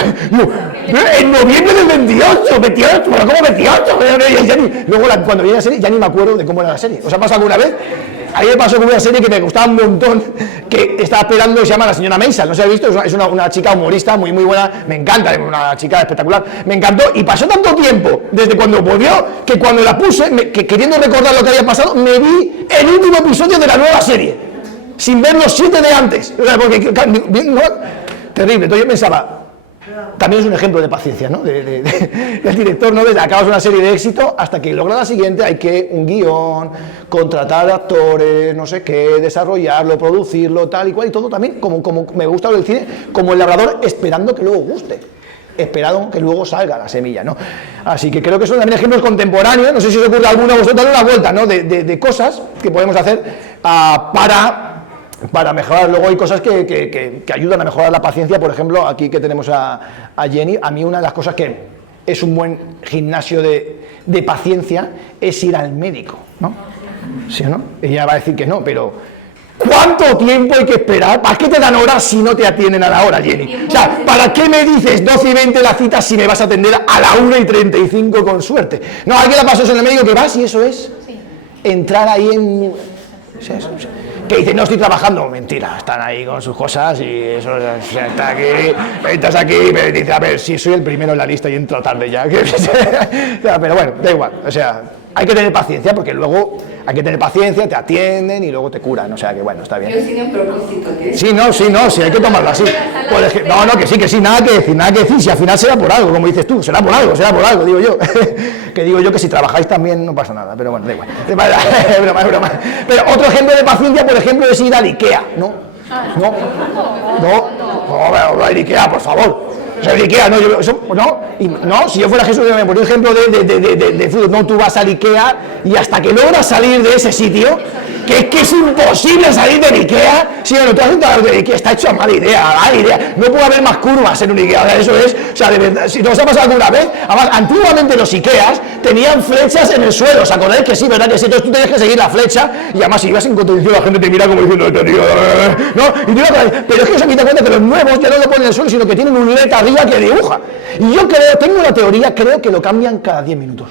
En noviembre del 28, ¿pero cómo 28? Luego, cuando viene la serie, ya ni me acuerdo de cómo era la serie. ¿Os ha pasado alguna vez? A mí me pasó con una serie que me gustaba un montón, que estaba esperando, se llama La Señora Maisel, no sé si habéis visto, es una chica humorista muy buena, me encanta, una chica espectacular, me encantó, y pasó tanto tiempo desde cuando volvió, que cuando la puse, queriendo recordar lo que había pasado, me vi el último episodio de la nueva serie, sin ver los 7 de antes, porque, no, terrible. Entonces yo pensaba, también es un ejemplo de paciencia, ¿no? Del director, ¿no? Desde acabas una serie de éxito hasta que logra la siguiente, hay que un guión, contratar actores, no sé qué, desarrollarlo, producirlo, tal y cual, y todo también, como me gusta lo del cine, como el labrador esperando que luego guste, esperando que luego salga la semilla, ¿no? Así que creo que son también ejemplos contemporáneos, no sé si os ocurre alguno a vosotros, darle una vuelta, ¿no? De cosas que podemos hacer para mejorar. Luego hay cosas que ayudan a mejorar la paciencia. Por ejemplo, aquí que tenemos a Jenny, a mí una de las cosas que es un buen gimnasio de paciencia es ir al médico, ¿no? ¿Sí o no? Ella va a decir que no, pero ¿cuánto tiempo hay que esperar? ¿Para qué te dan horas si no te atienden a la hora, Jenny? O sea, ¿para qué me dices 12:20 la cita si me vas a atender a la 1:35 con suerte? No, ¿a qué le pasó eso en el médico? Que vas y eso es entrar ahí en... O sea, que dice, no estoy trabajando, mentira, están ahí con sus cosas y eso, o sea, está aquí, entras aquí y me dice, a ver, si soy el primero en la lista y entro tarde ya, pero bueno, da igual, o sea, hay que tener paciencia porque luego hay que tener paciencia, te atienden y luego te curan, o sea que bueno, está bien. Yo sin un propósito, ¿qué? Sí, hay que tomarlo así. Que sí, nada que decir, si al final será por algo, como dices tú, será por algo, digo yo. Que digo yo que si trabajáis también no pasa nada, pero bueno, da igual. Es broma. Pero otro ejemplo de paciencia, por ejemplo, es ir al Ikea, ¿no, al Ikea, por favor. O sea, el Ikea, si yo fuera Jesús, me ponía un ejemplo de fútbol, no, tú vas al Ikea y hasta que logras salir de ese sitio, que es imposible salir del Ikea, si no te has enterado del Ikea, está hecho a mala idea, no puede haber más curvas en un Ikea, o sea, eso es, o sea, de verdad, si nos ha pasado alguna vez, además, antiguamente los Ikeas tenían flechas en el suelo, ¿os acordáis que sí, verdad que sí? Entonces tú tenías que seguir la flecha, y además si ibas en contradicción la gente te mira como diciendo, ¿no? Y tú, pero es que se me da cuenta que los nuevos ya no lo ponen en el suelo, sino que tienen un LED arriba que dibuja, y yo tengo una teoría, creo que lo cambian cada 10 minutos.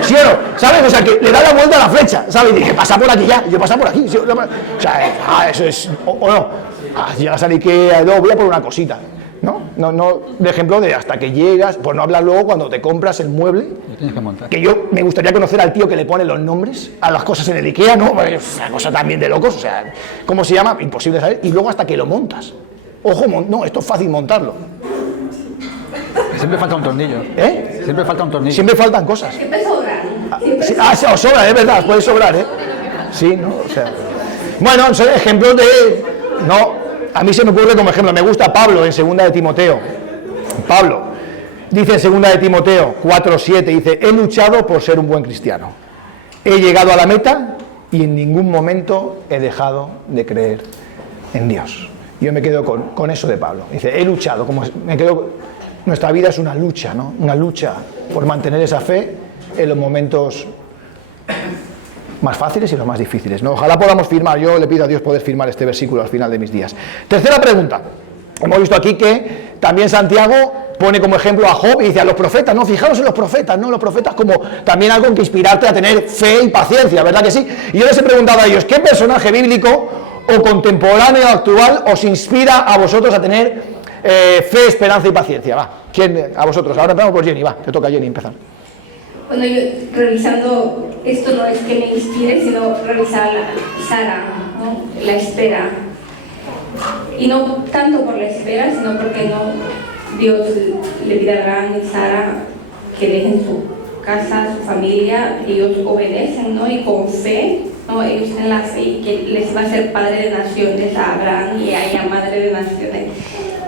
¿Sí o no? ¿Sabes? O sea, que le da la vuelta a la flecha, ¿sabes? Y dije, pasa por aquí ya, yo pasa por aquí. ¿Sí? O sea, eso es, o no. Llegas al Ikea, luego voy a por una cosita. No, de ejemplo de hasta que llegas, por no hablar luego cuando te compras el mueble, tienes que montar. que yo me gustaría conocer al tío que le pone los nombres a las cosas en el Ikea, ¿no? Es una cosa también de locos, o sea, ¿cómo se llama? Imposible saber, y luego hasta que lo montas. Ojo, no, esto es fácil montarlo. Siempre falta un tornillo. ¿Eh? Siempre falta un tornillo. Siempre faltan cosas. Siempre sobra. Os sobra, es verdad, puede sobrar, ¿eh? Sí, ¿no? O sea, bueno, son ejemplos de... No, a mí se me ocurre como ejemplo, me gusta Pablo en 2 de Timoteo. Pablo dice en 2 de Timoteo 4:7, dice, he luchado por ser un buen cristiano. He llegado a la meta y en ningún momento he dejado de creer en Dios. Yo me quedo con eso de Pablo. Dice, he luchado, nuestra vida es una lucha, ¿no? Una lucha por mantener esa fe en los momentos más fáciles y los más difíciles, ¿no? Ojalá podamos firmar, yo le pido a Dios poder firmar este versículo al final de mis días. Tercera pregunta. Hemos visto aquí que también Santiago pone como ejemplo a Job y dice a los profetas, no, fijaros en los profetas, ¿no? Los profetas como también algo en que inspirarte a tener fe y paciencia, ¿verdad que sí? Y yo les he preguntado a ellos, ¿qué personaje bíblico o contemporáneo o actual os inspira a vosotros a tener fe, esperanza y paciencia? Va, ¿quién? A vosotros. Ahora empezamos por Jenny, va, te toca a Jenny empezar. Bueno, yo revisando, esto no es que me inspire, sino revisar Sara, ¿no? La espera. Y no tanto por la espera, sino porque no, Dios le pide a Abraham y Sara que dejen su casa, su familia, ellos obedecen, ¿no? Y con fe, ¿no? Ellos tienen la fe y que les va a ser padre de naciones a Abraham y a ella madre de naciones.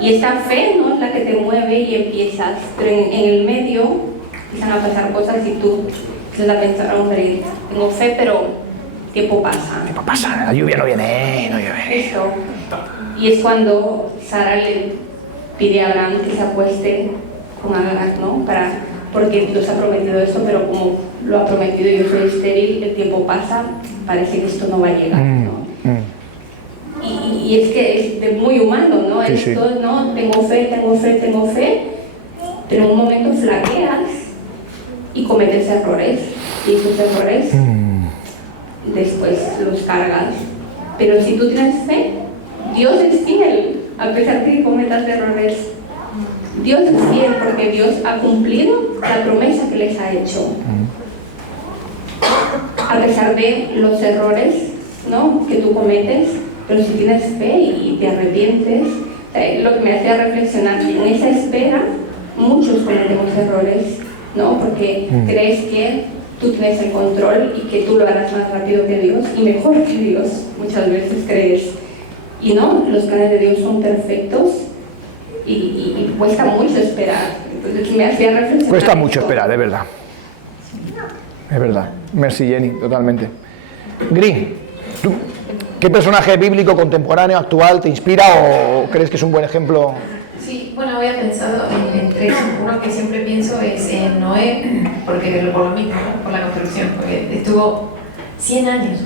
Y esta fe, ¿no? Es la que te mueve y empiezas, pero en el medio empiezan a pasar cosas y tú empiezas a pensar, hombre, tengo fe, pero tiempo pasa. Tiempo pasa, la lluvia no viene, no llueve. Esto. Y es cuando Sara le pide a Abraham que se acueste con Agar, ¿no? Porque Dios ha prometido esto, pero como lo ha prometido y yo soy estéril, el tiempo pasa, parece que esto no va a llegar, ¿no? Y es que es de muy humano, ¿no? Sí, esto, sí. ¿no? Tengo fe, pero en un momento flaqueas y cometes errores. Y esos errores después los cargas. Pero si tú tienes fe, Dios es fiel, a pesar de que cometas errores. Dios es fiel porque Dios ha cumplido la promesa que les ha hecho. A pesar de los errores, ¿no? Que tú cometes, pero si tienes fe y te arrepientes, lo que me hacía reflexionar, en esa espera muchos cometemos errores, ¿no? Porque crees que tú tienes el control y que tú lo harás más rápido que Dios y mejor que Dios, muchas veces crees. Y no, los planes de Dios son perfectos y cuesta mucho esperar. Entonces me hacía reflexionar. Cuesta mucho esperar, es verdad. Es verdad. Merci, Jenny, totalmente. Gris, ¿tú qué personaje bíblico contemporáneo, actual, te inspira o crees que es un buen ejemplo? Sí, bueno, había pensado en tres. Uno que siempre pienso es en Noé, porque por lo mismo, ¿no? Por la construcción, porque estuvo 100 años,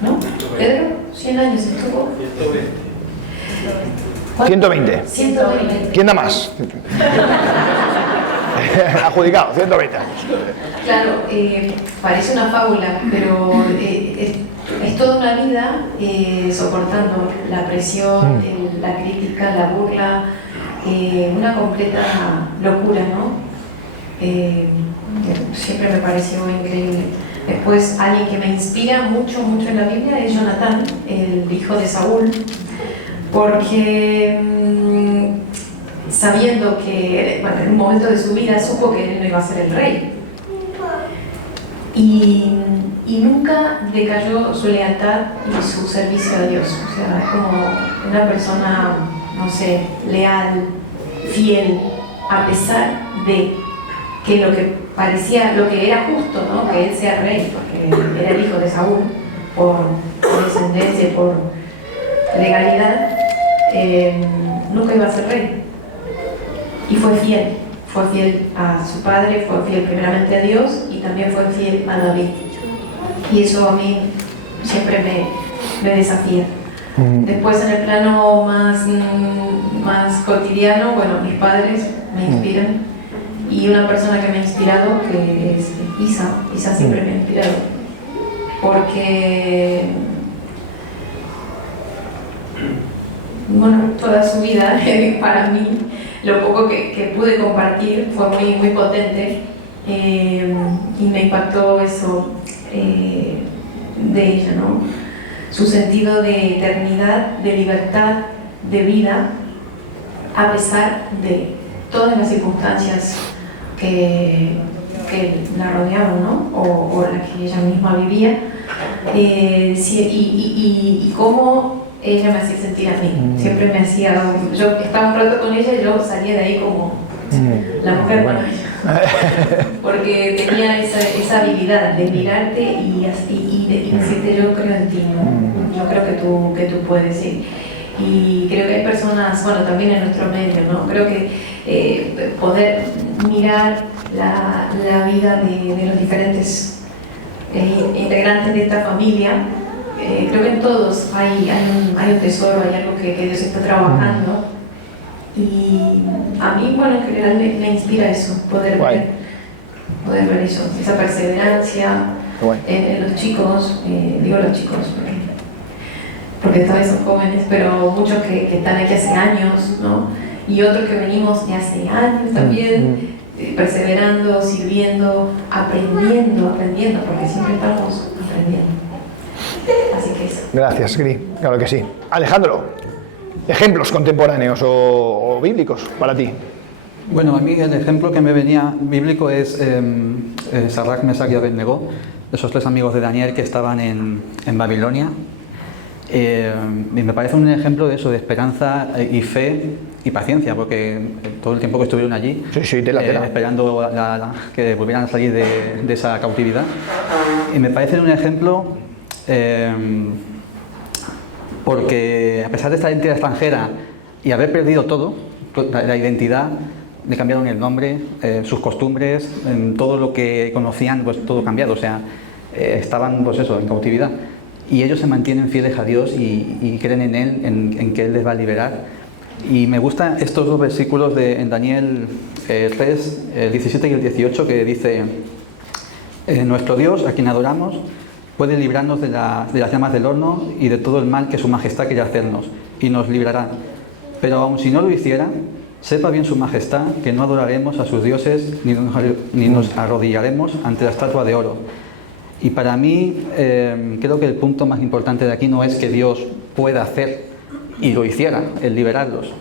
¿no? Pedro, 100 años estuvo. 120. 120. ¿Quién da más? Adjudicado, 120 años. Claro, parece una fábula, pero es toda una vida soportando la presión, la crítica, la burla, una completa locura, ¿no? Que siempre me pareció increíble. Después, alguien que me inspira mucho en la Biblia es Jonatán, el hijo de Saúl, porque sabiendo que bueno, en un momento de su vida supo que él no iba a ser el rey y nunca decayó su lealtad y su servicio a Dios. O sea, es como una persona, no sé, leal, fiel, a pesar de que lo que parecía, lo que era justo, ¿no? Que él sea rey, porque era el hijo de Saúl, por descendencia y por legalidad, nunca iba a ser rey. Y fue fiel a su padre, fue fiel primeramente a Dios y también fue fiel a David. Y eso a mí siempre me desafía. Después en el plano más cotidiano, bueno, mis padres me inspiran y una persona que me ha inspirado que es Isa siempre me ha inspirado porque bueno, toda su vida para mí lo poco que pude compartir fue muy potente y me impactó eso de ella, ¿no? Su sentido de eternidad, de libertad, de vida, a pesar de todas las circunstancias que la rodeaban, ¿no? O las que ella misma vivía, y cómo ella me hacía sentir a mí. Siempre me hacía, yo estaba un rato con ella y yo salía de ahí como la mujer maravilla, porque tenía esa habilidad de mirarte y decirte yo creo en ti, ¿no? Yo creo que tú puedes ir. Y creo que hay personas, bueno, también en nuestro medio, ¿no? Creo que poder mirar la vida de los diferentes integrantes de esta familia, creo que en todos hay un tesoro, hay algo que Dios está trabajando Y a mí, bueno, en general me inspira eso, poder ver eso, esa perseverancia en los chicos, digo los chicos porque todavía son jóvenes, pero muchos que están aquí hace años, ¿no? Y otros que venimos de hace años también, perseverando, sirviendo, aprendiendo, porque siempre estamos aprendiendo. Así que eso. Gracias, Gri, claro que sí. Alejandro, ejemplos contemporáneos o bíblicos para ti. Bueno, a mí el ejemplo que me venía bíblico es Sadrach, Mesach y Abednego, esos 3 amigos de Daniel que estaban en Babilonia. Y me parece un ejemplo de eso, de esperanza y fe y paciencia, porque todo el tiempo que estuvieron allí, tela. esperando que volvieran a salir de esa cautividad. Y me parece un ejemplo porque a pesar de estar en tierra extranjera y haber perdido todo, la identidad, le cambiaron el nombre, sus costumbres, todo lo que conocían, pues todo cambiado, o sea, estaban pues eso, en cautividad. Y ellos se mantienen fieles a Dios y creen en Él, en que Él les va a liberar. Y me gustan estos 2 versículos en Daniel 3, el 17 y el 18, que dice: nuestro Dios, a quien adoramos, puede librarnos de las llamas del horno y de todo el mal que su majestad quiere hacernos, y nos librará. Pero aun si no lo hiciera, sepa bien su majestad que no adoraremos a sus dioses ni nos arrodillaremos ante la estatua de oro. Y para mí, creo que el punto más importante de aquí no es que Dios pueda hacer, y lo hiciera, el liberarlos,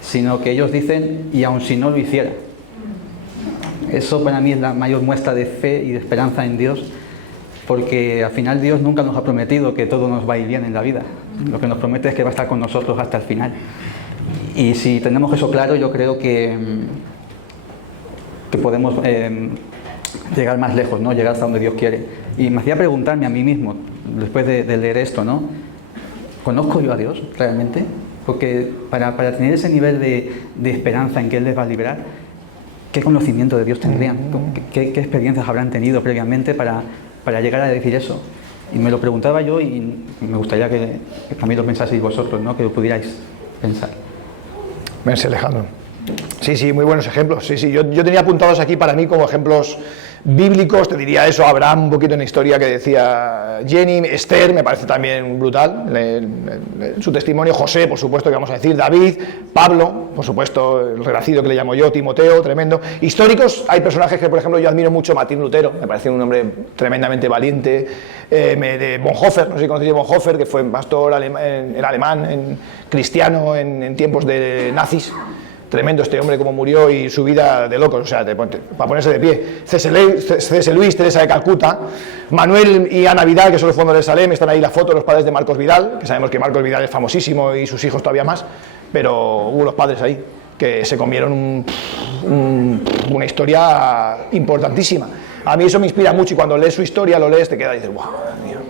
sino que ellos dicen, y aun si no lo hiciera. Eso para mí es la mayor muestra de fe y de esperanza en Dios, porque al final Dios nunca nos ha prometido que todo nos va a ir bien en la vida. Lo que nos promete es que va a estar con nosotros hasta el final. Y si tenemos eso claro, yo creo que podemos llegar más lejos, ¿no? Llegar hasta donde Dios quiere. Y me hacía preguntarme a mí mismo, después de leer esto, ¿no? ¿Conozco yo a Dios realmente? Porque para tener ese nivel de esperanza en que Él les va a liberar, ¿qué conocimiento de Dios tendrían? ¿Qué experiencias habrán tenido previamente para llegar a decir eso? Y me lo preguntaba yo y me gustaría que también lo pensaseis vosotros, ¿no? Que lo pudierais pensar. Merci, Alejandro. Sí, muy buenos ejemplos. Sí, yo tenía apuntados aquí para mí como ejemplos bíblicos, te diría eso, Abraham, un poquito en la historia que decía Jenny, Esther, me parece también brutal, su testimonio, José, por supuesto, que vamos a decir, David, Pablo, por supuesto, el renacido que le llamo yo, Timoteo, tremendo. Históricos, hay personajes que, por ejemplo, yo admiro mucho, Martín Lutero, me parece un hombre tremendamente valiente, de Bonhoeffer, no sé si conocéis a Bonhoeffer, que fue pastor alemán, cristiano en tiempos de nazis. Tremendo este hombre, como murió y su vida de locos, o sea, para ponerse de pie. C.S. Lewis, Teresa de Calcuta, Manuel y Ana Vidal, que son los fondos de Salem, están ahí la foto, los padres de Marcos Vidal, que sabemos que Marcos Vidal es famosísimo y sus hijos todavía más, pero hubo los padres ahí que se comieron una historia importantísima. A mí eso me inspira mucho y cuando lees su historia, lo lees, te quedas y dices, wow, Dios.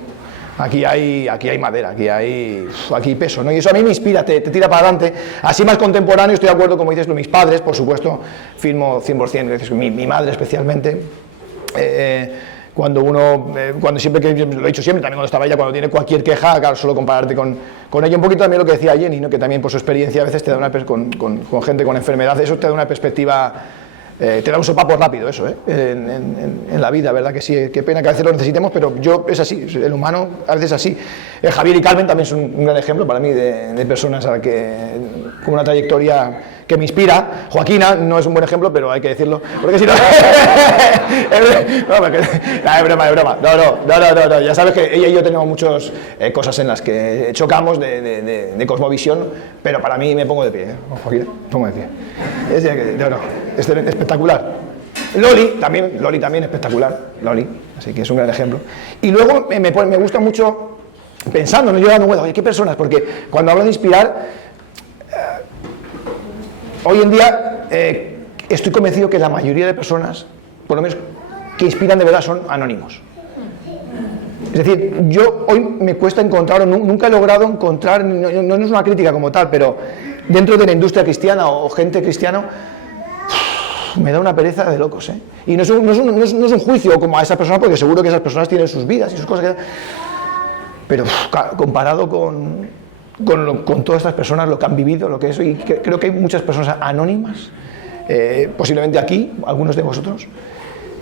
Aquí hay madera, aquí hay peso, ¿no? Y eso a mí me inspira, te tira para adelante. Así más contemporáneo, estoy de acuerdo, como dices, mis padres, por supuesto, firmo 100%, mi madre especialmente. Cuando siempre, que lo he dicho siempre, también cuando estaba ella, cuando tiene cualquier queja, claro, solo compararte con ella. Un poquito también lo que decía Jenny, ¿no? Que también por su experiencia a veces te da con gente con enfermedad, eso te da una perspectiva. Te da un sopapo rápido eso, en la vida, ¿verdad? Que sí, qué pena que a veces lo necesitemos, pero es así, el humano a veces es así. Javier y Carmen también son un gran ejemplo para mí de personas con una trayectoria que me inspira. Joaquina no es un buen ejemplo, pero hay que decirlo, porque si no... es broma. No, ya sabes que ella y yo tenemos muchas cosas en las que chocamos de cosmovisión, pero para mí me pongo de pie, Joaquina, pongo de pie. Es espectacular. Loli también espectacular, Loli, así que es un gran ejemplo. Y luego me gusta mucho, pensando, no yo dando vueltas, oye, ¿qué personas? Porque cuando hablo de inspirar, hoy en día estoy convencido que la mayoría de personas, por lo menos que inspiran de verdad, son anónimos. Es decir, yo hoy me cuesta encontrar, nunca he logrado encontrar, no es una crítica como tal, pero dentro de la industria cristiana o gente cristiana, me da una pereza de locos, ¿eh? Y no es un juicio como a esa persona, porque seguro que esas personas tienen sus vidas y sus cosas, pero comparado con con todas estas personas, lo que han vivido, lo que es, y creo que hay muchas personas anónimas, posiblemente aquí, algunos de vosotros,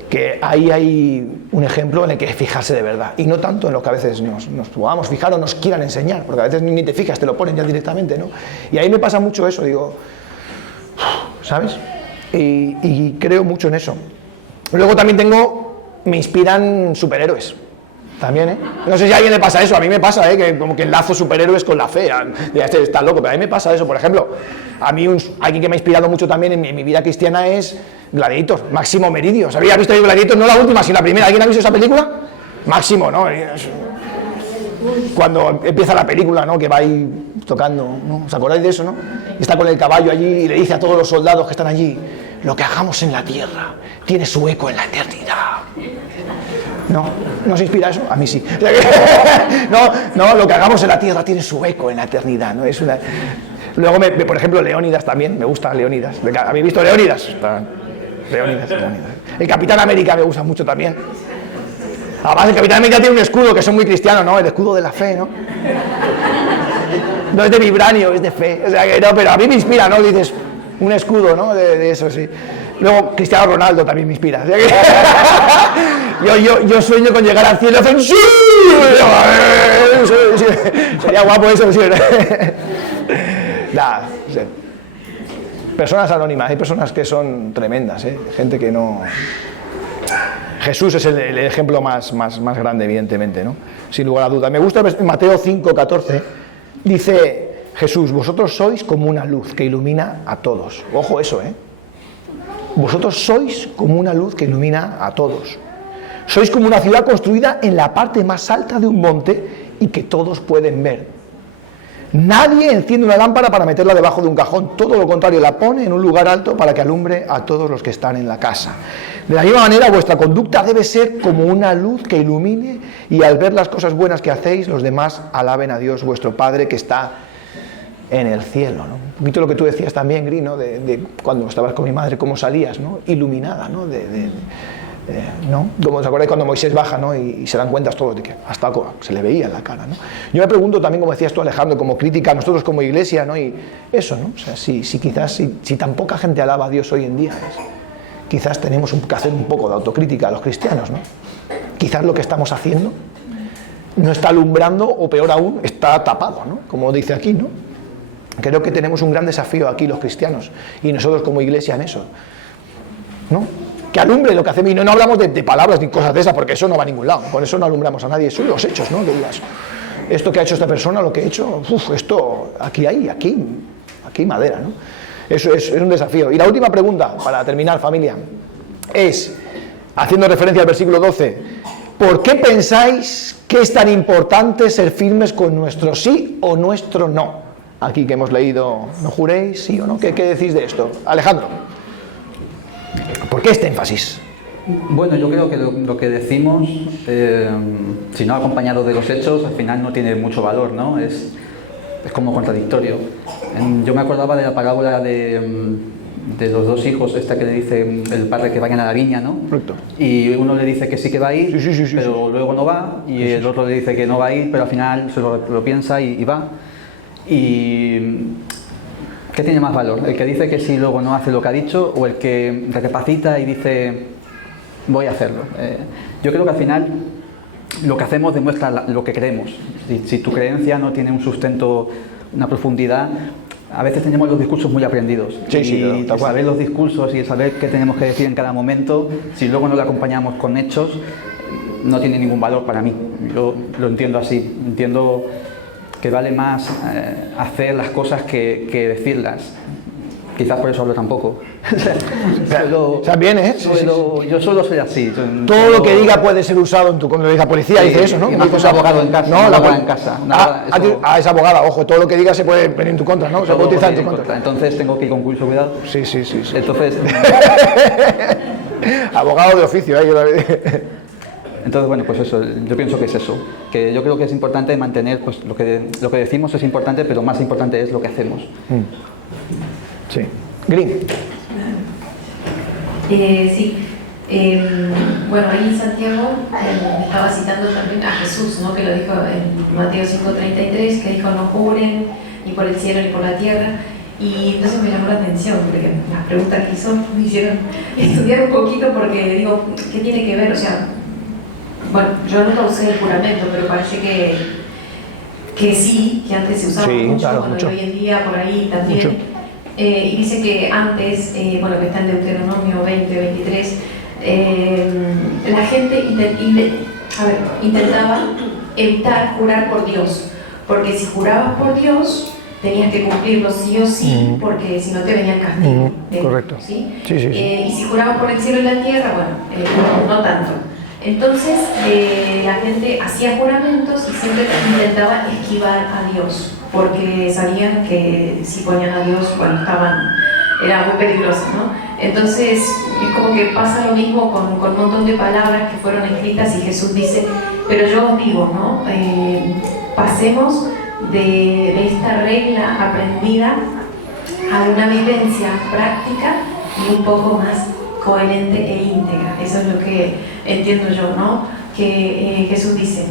que ahí hay un ejemplo en el que fijarse de verdad, y no tanto en lo que a veces nos podamos fijar o nos quieran enseñar, porque a veces ni te fijas, te lo ponen ya directamente, ¿no? Y ahí me pasa mucho eso, digo, ¿sabes? Y creo mucho en eso. Luego también me inspiran superhéroes. También, ¿eh? No sé si a alguien le pasa eso, a mí me pasa, que como que enlazo superhéroes con la fe, ya está loco, pero a mí me pasa eso. Por ejemplo, a mí alguien que me ha inspirado mucho también en mi vida cristiana es Gladiator, Máximo Meridio. ¿Habéis visto Gladiator? No la última, sino la primera. ¿Alguien ha visto esa película? Máximo, ¿no? Cuando empieza la película, ¿no? Que va ahí tocando, ¿no? ¿Os acordáis de eso, no? Y está con el caballo allí y le dice a todos los soldados que están allí: lo que hagamos en la tierra tiene su eco en la eternidad. ¿No os inspira eso? A mí sí. No, lo que hagamos en la tierra tiene su eco en la eternidad, ¿no? Es una... Luego, por ejemplo, Leónidas también, me gusta Leónidas. ¿Habéis visto Leónidas? Leónidas. El Capitán América me gusta mucho también. Además, el Capitán América tiene un escudo que son muy cristianos, ¿no? El escudo de la fe, ¿no? No es de vibranio, es de fe. O sea que no, pero a mí me inspira, ¿no? Dices, un escudo, ¿no? De eso, sí. Luego, Cristiano Ronaldo también me inspira. O sea que yo sueño con llegar al cielo y hacer ¡sí! Sería guapo eso, ¿sí? Nada, sí. Personas anónimas, hay personas que son tremendas, gente que no... Jesús es el ejemplo más grande, evidentemente, ¿no? Sin lugar a duda. Me gusta Mateo 5:14, dice Jesús: vosotros sois como una luz que ilumina a todos. Ojo eso, Vosotros sois como una luz que ilumina a todos. Sois como una ciudad construida en la parte más alta de un monte y que todos pueden ver. Nadie enciende una lámpara para meterla debajo de un cajón, todo lo contrario, la pone en un lugar alto para que alumbre a todos los que están en la casa. De la misma manera, vuestra conducta debe ser como una luz que ilumine, y al ver las cosas buenas que hacéis, los demás alaben a Dios, vuestro Padre que está en el cielo, ¿no? Un poquito lo que tú decías también, Gris, ¿no? De cuando estabas con mi madre, cómo salías, ¿no? Iluminada, ¿no? ¿No? Como os acordáis cuando Moisés baja, ¿no? Y se dan cuenta todos de que hasta se le veía en la cara, ¿no? Yo me pregunto también, como decías tú, Alejandro, como crítica a nosotros como iglesia, ¿no? Y eso, ¿no? O sea, si quizás si tan poca gente alaba a Dios hoy en día, quizás tenemos que hacer un poco de autocrítica a los cristianos, ¿no? Quizás lo que estamos haciendo no está alumbrando, o peor aún, está tapado, ¿no? Como dice aquí, ¿no? Creo que tenemos un gran desafío aquí los cristianos y nosotros como iglesia en eso, ¿no? Que alumbre lo que hacemos, y no hablamos de palabras ni cosas de esas, porque eso no va a ningún lado, con eso no alumbramos a nadie, son los hechos, ¿no? Que digas, esto que ha hecho esta persona, lo que he hecho, esto, aquí hay madera, ¿no? Eso es un desafío. Y la última pregunta, para terminar, familia, es, haciendo referencia al versículo 12, ¿por qué pensáis que es tan importante ser firmes con nuestro sí o nuestro no? Aquí que hemos leído, no juréis, sí o no, ¿qué decís de esto? Alejandro, ¿por qué este énfasis? Bueno, yo creo que lo que decimos, si no acompañado de los hechos, al final no tiene mucho valor, ¿no? Es como contradictorio. Yo me acordaba de la parábola de los dos hijos, esta que le dice el padre que vayan a la viña, ¿no? Correcto. Y uno le dice que sí que va a ir, sí, pero luego no va, y el otro le dice que no va a ir, pero al final se lo piensa y va. Y ¿qué tiene más valor? ¿El que dice que sí luego no hace lo que ha dicho, o el que recapacita y dice voy a hacerlo? Yo creo que al final lo que hacemos demuestra lo que creemos. Si tu creencia no tiene un sustento, una profundidad, a veces tenemos los discursos muy aprendidos. Y saber los discursos y saber qué tenemos que decir en cada momento, si luego no lo acompañamos con hechos, no tiene ningún valor para mí. Yo lo entiendo así. Entiendo que vale más hacer las cosas que decirlas. Quizás por eso hablo tan poco. Yo solo soy así. Todo lo que diga puede ser usado en tu contra. La policía dice eso, ¿no? Y más que abogado en casa. No, la en casa. Es abogada, ojo, todo lo que diga se puede venir en tu contra, ¿no? Se puede utilizar en tu contra. Entonces tengo que ir con mucho cuidado. Sí. Entonces... abogado de oficio, Entonces, bueno, pues eso, yo pienso que es eso, que yo creo que es importante mantener, pues lo que decimos es importante, pero más importante es lo que hacemos. Sí. Green. Sí, Bueno, ahí Santiago estaba citando también a Jesús, ¿no? Que lo dijo en Mateo 5:33, que dijo: no juren ni por el cielo ni por la tierra. Y entonces me llamó la atención, porque las preguntas que hizo me hicieron estudiar un poquito, porque digo, ¿qué tiene que ver? O sea, bueno, yo nunca usé el juramento, pero parece que sí, que antes se usaba mucho, claro, bueno, mucho. y hoy en día por ahí también. Y dice que antes, bueno, que está en Deuteronomio 20:23, la gente intentaba evitar jurar por Dios, porque si jurabas por Dios tenías que cumplirlo sí o sí, porque si no te venía el castigo. Correcto. ¿Sí? Sí. Y si jurabas por el cielo y la tierra, bueno, no tanto. Entonces la gente hacía juramentos y siempre intentaba esquivar a Dios, porque sabían que si ponían a Dios, bueno, era muy peligroso, ¿no? Entonces es como que pasa lo mismo con un montón de palabras que fueron escritas y Jesús dice, pero yo os digo, ¿no? Pasemos de esta regla aprendida a una vivencia práctica y un poco más coherente e íntegra. Eso es lo que entiendo yo, ¿no? Que Jesús dice,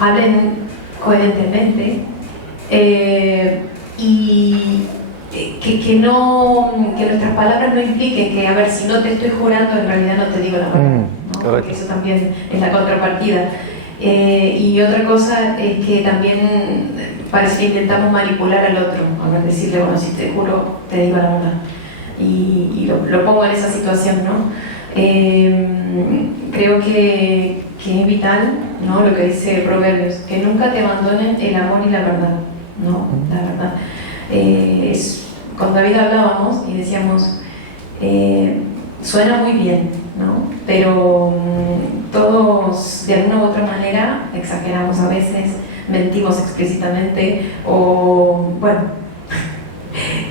hablen coherentemente y que nuestras palabras no impliquen que, a ver, si no te estoy jurando, en realidad no te digo la verdad, ¿no? Porque eso también es la contrapartida. Y otra cosa es que también parece que intentamos manipular al otro, a ver, decirle, bueno, si te juro, te digo la verdad. Y lo pongo en esa situación, ¿no? Creo que es vital, ¿no? Lo que dice Proverbios, que nunca te abandonen el amor y la verdad, ¿no? La verdad. Con David hablábamos y decíamos, suena muy bien, ¿no? Pero todos de alguna u otra manera exageramos a veces, mentimos explícitamente o, bueno,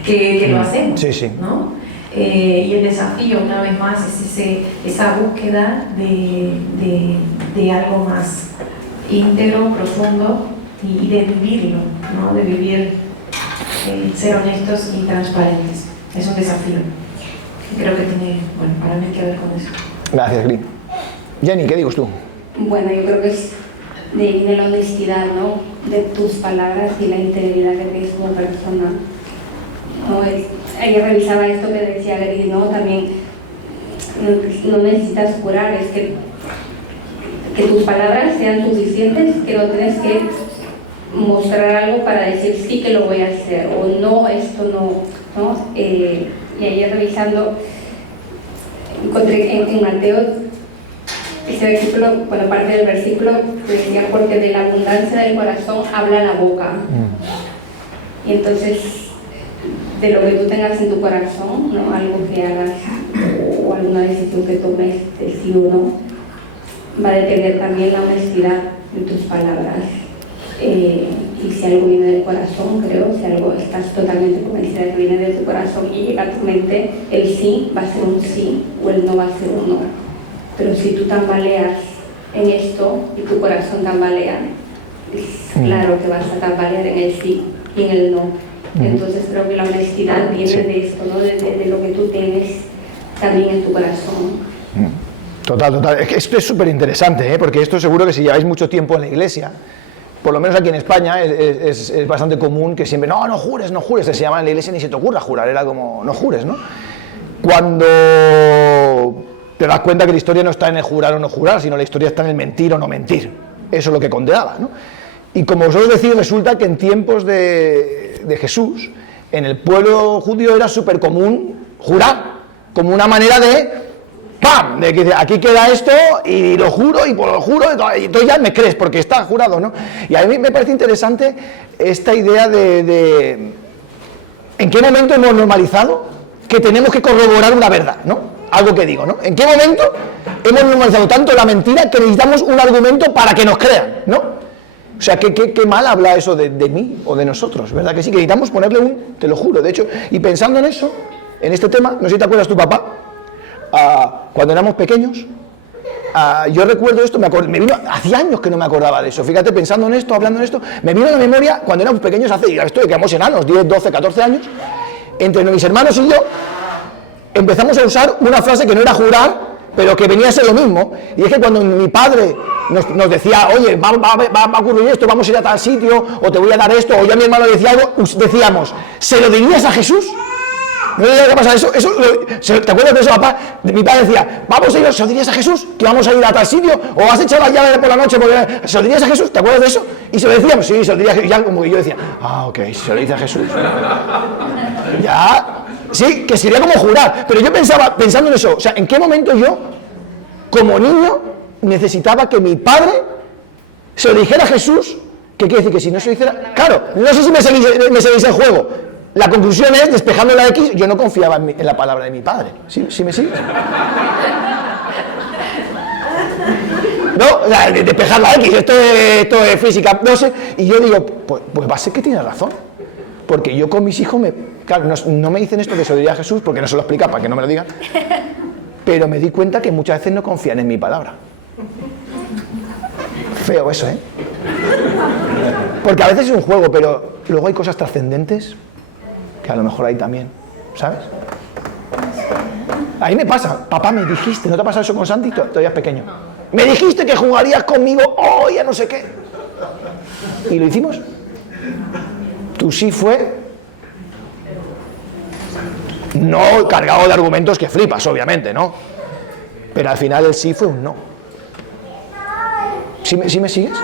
que lo hacemos, ¿no? Y el desafío, una vez más, es esa búsqueda de algo más íntegro, profundo y de vivirlo, ¿no? De vivir, ser honestos y transparentes. Es un desafío. Creo que tiene, bueno, para mí que ver con eso. Gracias, Gris. Jenny, ¿qué dices tú? Bueno, yo creo que es de la honestidad, ¿no? De tus palabras y la integridad que tienes como persona. ¿No? Ayer revisaba esto que decía Gris, ¿no? También no necesitas jurar, es que tus palabras sean suficientes, que no tienes que mostrar algo para decir sí que lo voy a hacer o no, esto no. Y ayer revisando encontré en Mateo este versículo, bueno, parte del versículo que decía, porque de la abundancia del corazón habla la boca. Y entonces, de lo que tú tengas en tu corazón, ¿no? Algo que hagas o alguna decisión que tomes, de sí o no, va a depender también la honestidad de tus palabras. Y si algo viene del corazón, creo, si algo estás totalmente convencida de que viene de tu corazón y llega a tu mente, el sí va a ser un sí o el no va a ser un no. Pero si tú tambaleas en esto y tu corazón tambalea, es claro que vas a tambalear en el sí y en el no. Entonces creo que la honestidad viene de esto, ¿no? De lo que tú tienes también en tu corazón. Total. Es que esto es súper interesante, porque esto seguro que si lleváis mucho tiempo en la iglesia, por lo menos aquí en España es bastante común que siempre, no jures, se llama en la iglesia, ni se te ocurra jurar, era como, no jures, ¿no? Cuando te das cuenta que la historia no está en el jurar o no jurar, sino la historia está en el mentir o no mentir. Eso es lo que condenaba, ¿no? Y como vosotros decís, resulta que en tiempos de Jesús, en el pueblo judío era súper común jurar, como una manera de ¡pam! De que aquí queda esto y lo juro y por lo juro y tú ya me crees porque está jurado, ¿no? Y a mí me parece interesante esta idea de ¿en qué momento hemos normalizado que tenemos que corroborar una verdad, ¿no? Algo que digo, ¿no? ¿En qué momento hemos normalizado tanto la mentira que necesitamos un argumento para que nos crean, ¿no? O sea, qué mal habla eso de mí o de nosotros, ¿verdad? Que sí, que necesitamos ponerle te lo juro, de hecho, y pensando en eso, en este tema, no sé si te acuerdas tu papá, cuando éramos pequeños, yo recuerdo esto, me vino, hacía años que no me acordaba de eso, fíjate, pensando en esto, hablando en esto, me vino a la memoria cuando éramos pequeños, esto de que éramos enanos, 10, 12, 14 años, entre mis hermanos y yo, empezamos a usar una frase que no era jurar, pero que venía a ser lo mismo. Y es que cuando mi padre nos decía, oye, va a ocurrir esto, vamos a ir a tal sitio, o te voy a dar esto, o yo a mi hermano le decía algo, decíamos, ¿se lo dirías a Jesús? ¿No le qué pasa eso? ¿Te acuerdas de eso, papá? Mi padre decía, vamos a ir, ¿se lo dirías a Jesús? Que vamos a ir a tal sitio, o has echado la llave por la noche, ¿se lo dirías a Jesús? ¿Te acuerdas de eso? Y se lo decíamos, sí, se lo diría a Jesús. Ya como que yo decía, ok, se lo dice a Jesús. Ya, sí, que sería como jurar. Pero yo pensando en eso, o sea, ¿en qué momento yo, como niño, necesitaba que mi padre se lo dijera a Jesús? ¿Qué quiere decir? Que si no se lo dijera... Claro, no sé si me seguís el juego. La conclusión es, despejando la X, yo no confiaba en la palabra de mi padre. ¿Sí me sigues? No, o sea, despejar la X, esto es física, no sé. Y yo digo, pues va a ser que tiene razón. Porque yo con mis hijos, claro, no me dicen esto que se lo diría a Jesús, porque no se lo explica para que no me lo digan. Pero me di cuenta que muchas veces no confían en mi palabra. Feo eso, ¿eh? Porque a veces es un juego, pero luego hay cosas trascendentes que a lo mejor ahí también, ¿sabes? Ahí me pasa, papá, me dijiste, ¿no te ha pasado eso con Santi? Todavía es pequeño. Me dijiste que jugarías conmigo hoy a no sé qué. ¿Y lo hicimos? Tu sí fue no cargado de argumentos que flipas, obviamente, ¿no? Pero al final el sí fue un no. ¿Sí me sigues?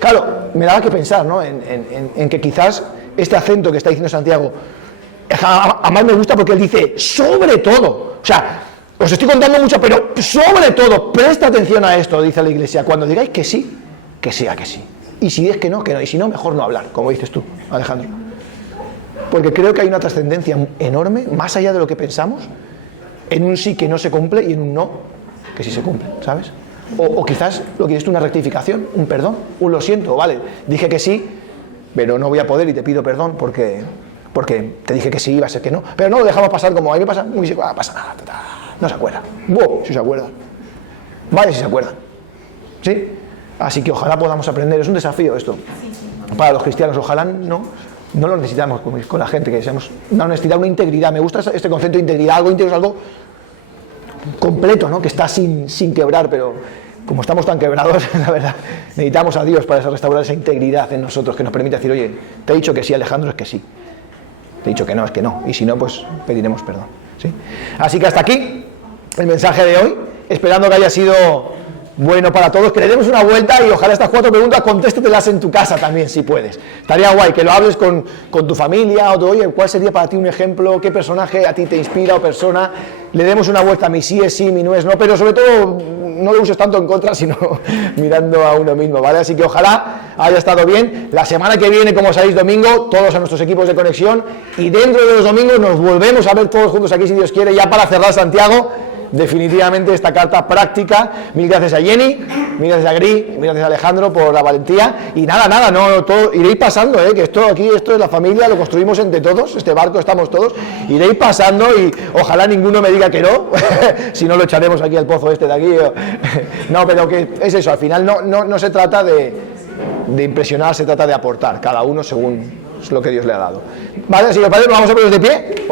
Claro, me daba que pensar, ¿no? En que quizás este acento que está diciendo Santiago, además me gusta porque él dice, sobre todo, o sea, os estoy contando mucho, pero sobre todo, presta atención a esto, dice la Iglesia, cuando digáis que sí, que sea que sí. Y si es que no, y si no, mejor no hablar, como dices tú, Alejandro. Porque creo que hay una trascendencia enorme, más allá de lo que pensamos, en un sí que no se cumple y en un no que sí se cumple, ¿sabes? O quizás lo que dices tú, una rectificación, un perdón, un lo siento, vale, dije que sí, pero no voy a poder y te pido perdón porque te dije que sí, iba a ser que no. Pero no lo dejamos pasar como a mí me pasa, pasa nada, no se acuerda. Si se acuerdan. Vaya si se acuerdan. ¿Sí? Así que ojalá podamos aprender, es un desafío esto. Para los cristianos, ojalá no lo necesitamos con la gente, que seamos una honestidad, una integridad. Me gusta este concepto de integridad, algo íntegro es algo completo, ¿no? Que está sin quebrar, pero como estamos tan quebrados, la verdad, necesitamos a Dios para restaurar esa integridad en nosotros, que nos permite decir, oye, te he dicho que sí, Alejandro, es que sí. Te he dicho que no, es que no. Y si no, pues pediremos perdón, ¿sí? Así que hasta aquí el mensaje de hoy, esperando que haya sido bueno para todos, que le demos una vuelta y ojalá estas 4 preguntas contéstetelas en tu casa también, si puedes. Estaría guay que lo hables con tu familia, o oye, ¿cuál sería para ti un ejemplo? ¿Qué personaje a ti te inspira o persona? Le demos una vuelta, mi sí es sí, mi no es no, pero sobre todo no lo uses tanto en contra, sino mirando a uno mismo, ¿vale? Así que ojalá haya estado bien. La semana que viene, como sabéis, domingo, todos a nuestros equipos de conexión, y dentro de los domingos nos volvemos a ver todos juntos aquí, si Dios quiere, ya para cerrar, Santiago, definitivamente esta carta práctica. Mil gracias a Jenny, mil gracias a Gris, mil gracias a Alejandro por la valentía, y nada, no todo, iréis pasando, que esto es la familia, lo construimos entre todos, este barco estamos todos, iréis pasando y ojalá ninguno me diga que no, si no lo echaremos aquí al pozo este de aquí, no, pero que es eso, al final no se trata de impresionar, se trata de aportar, cada uno según lo que Dios le ha dado. Vale, si os parece, vamos a ponernos de pie.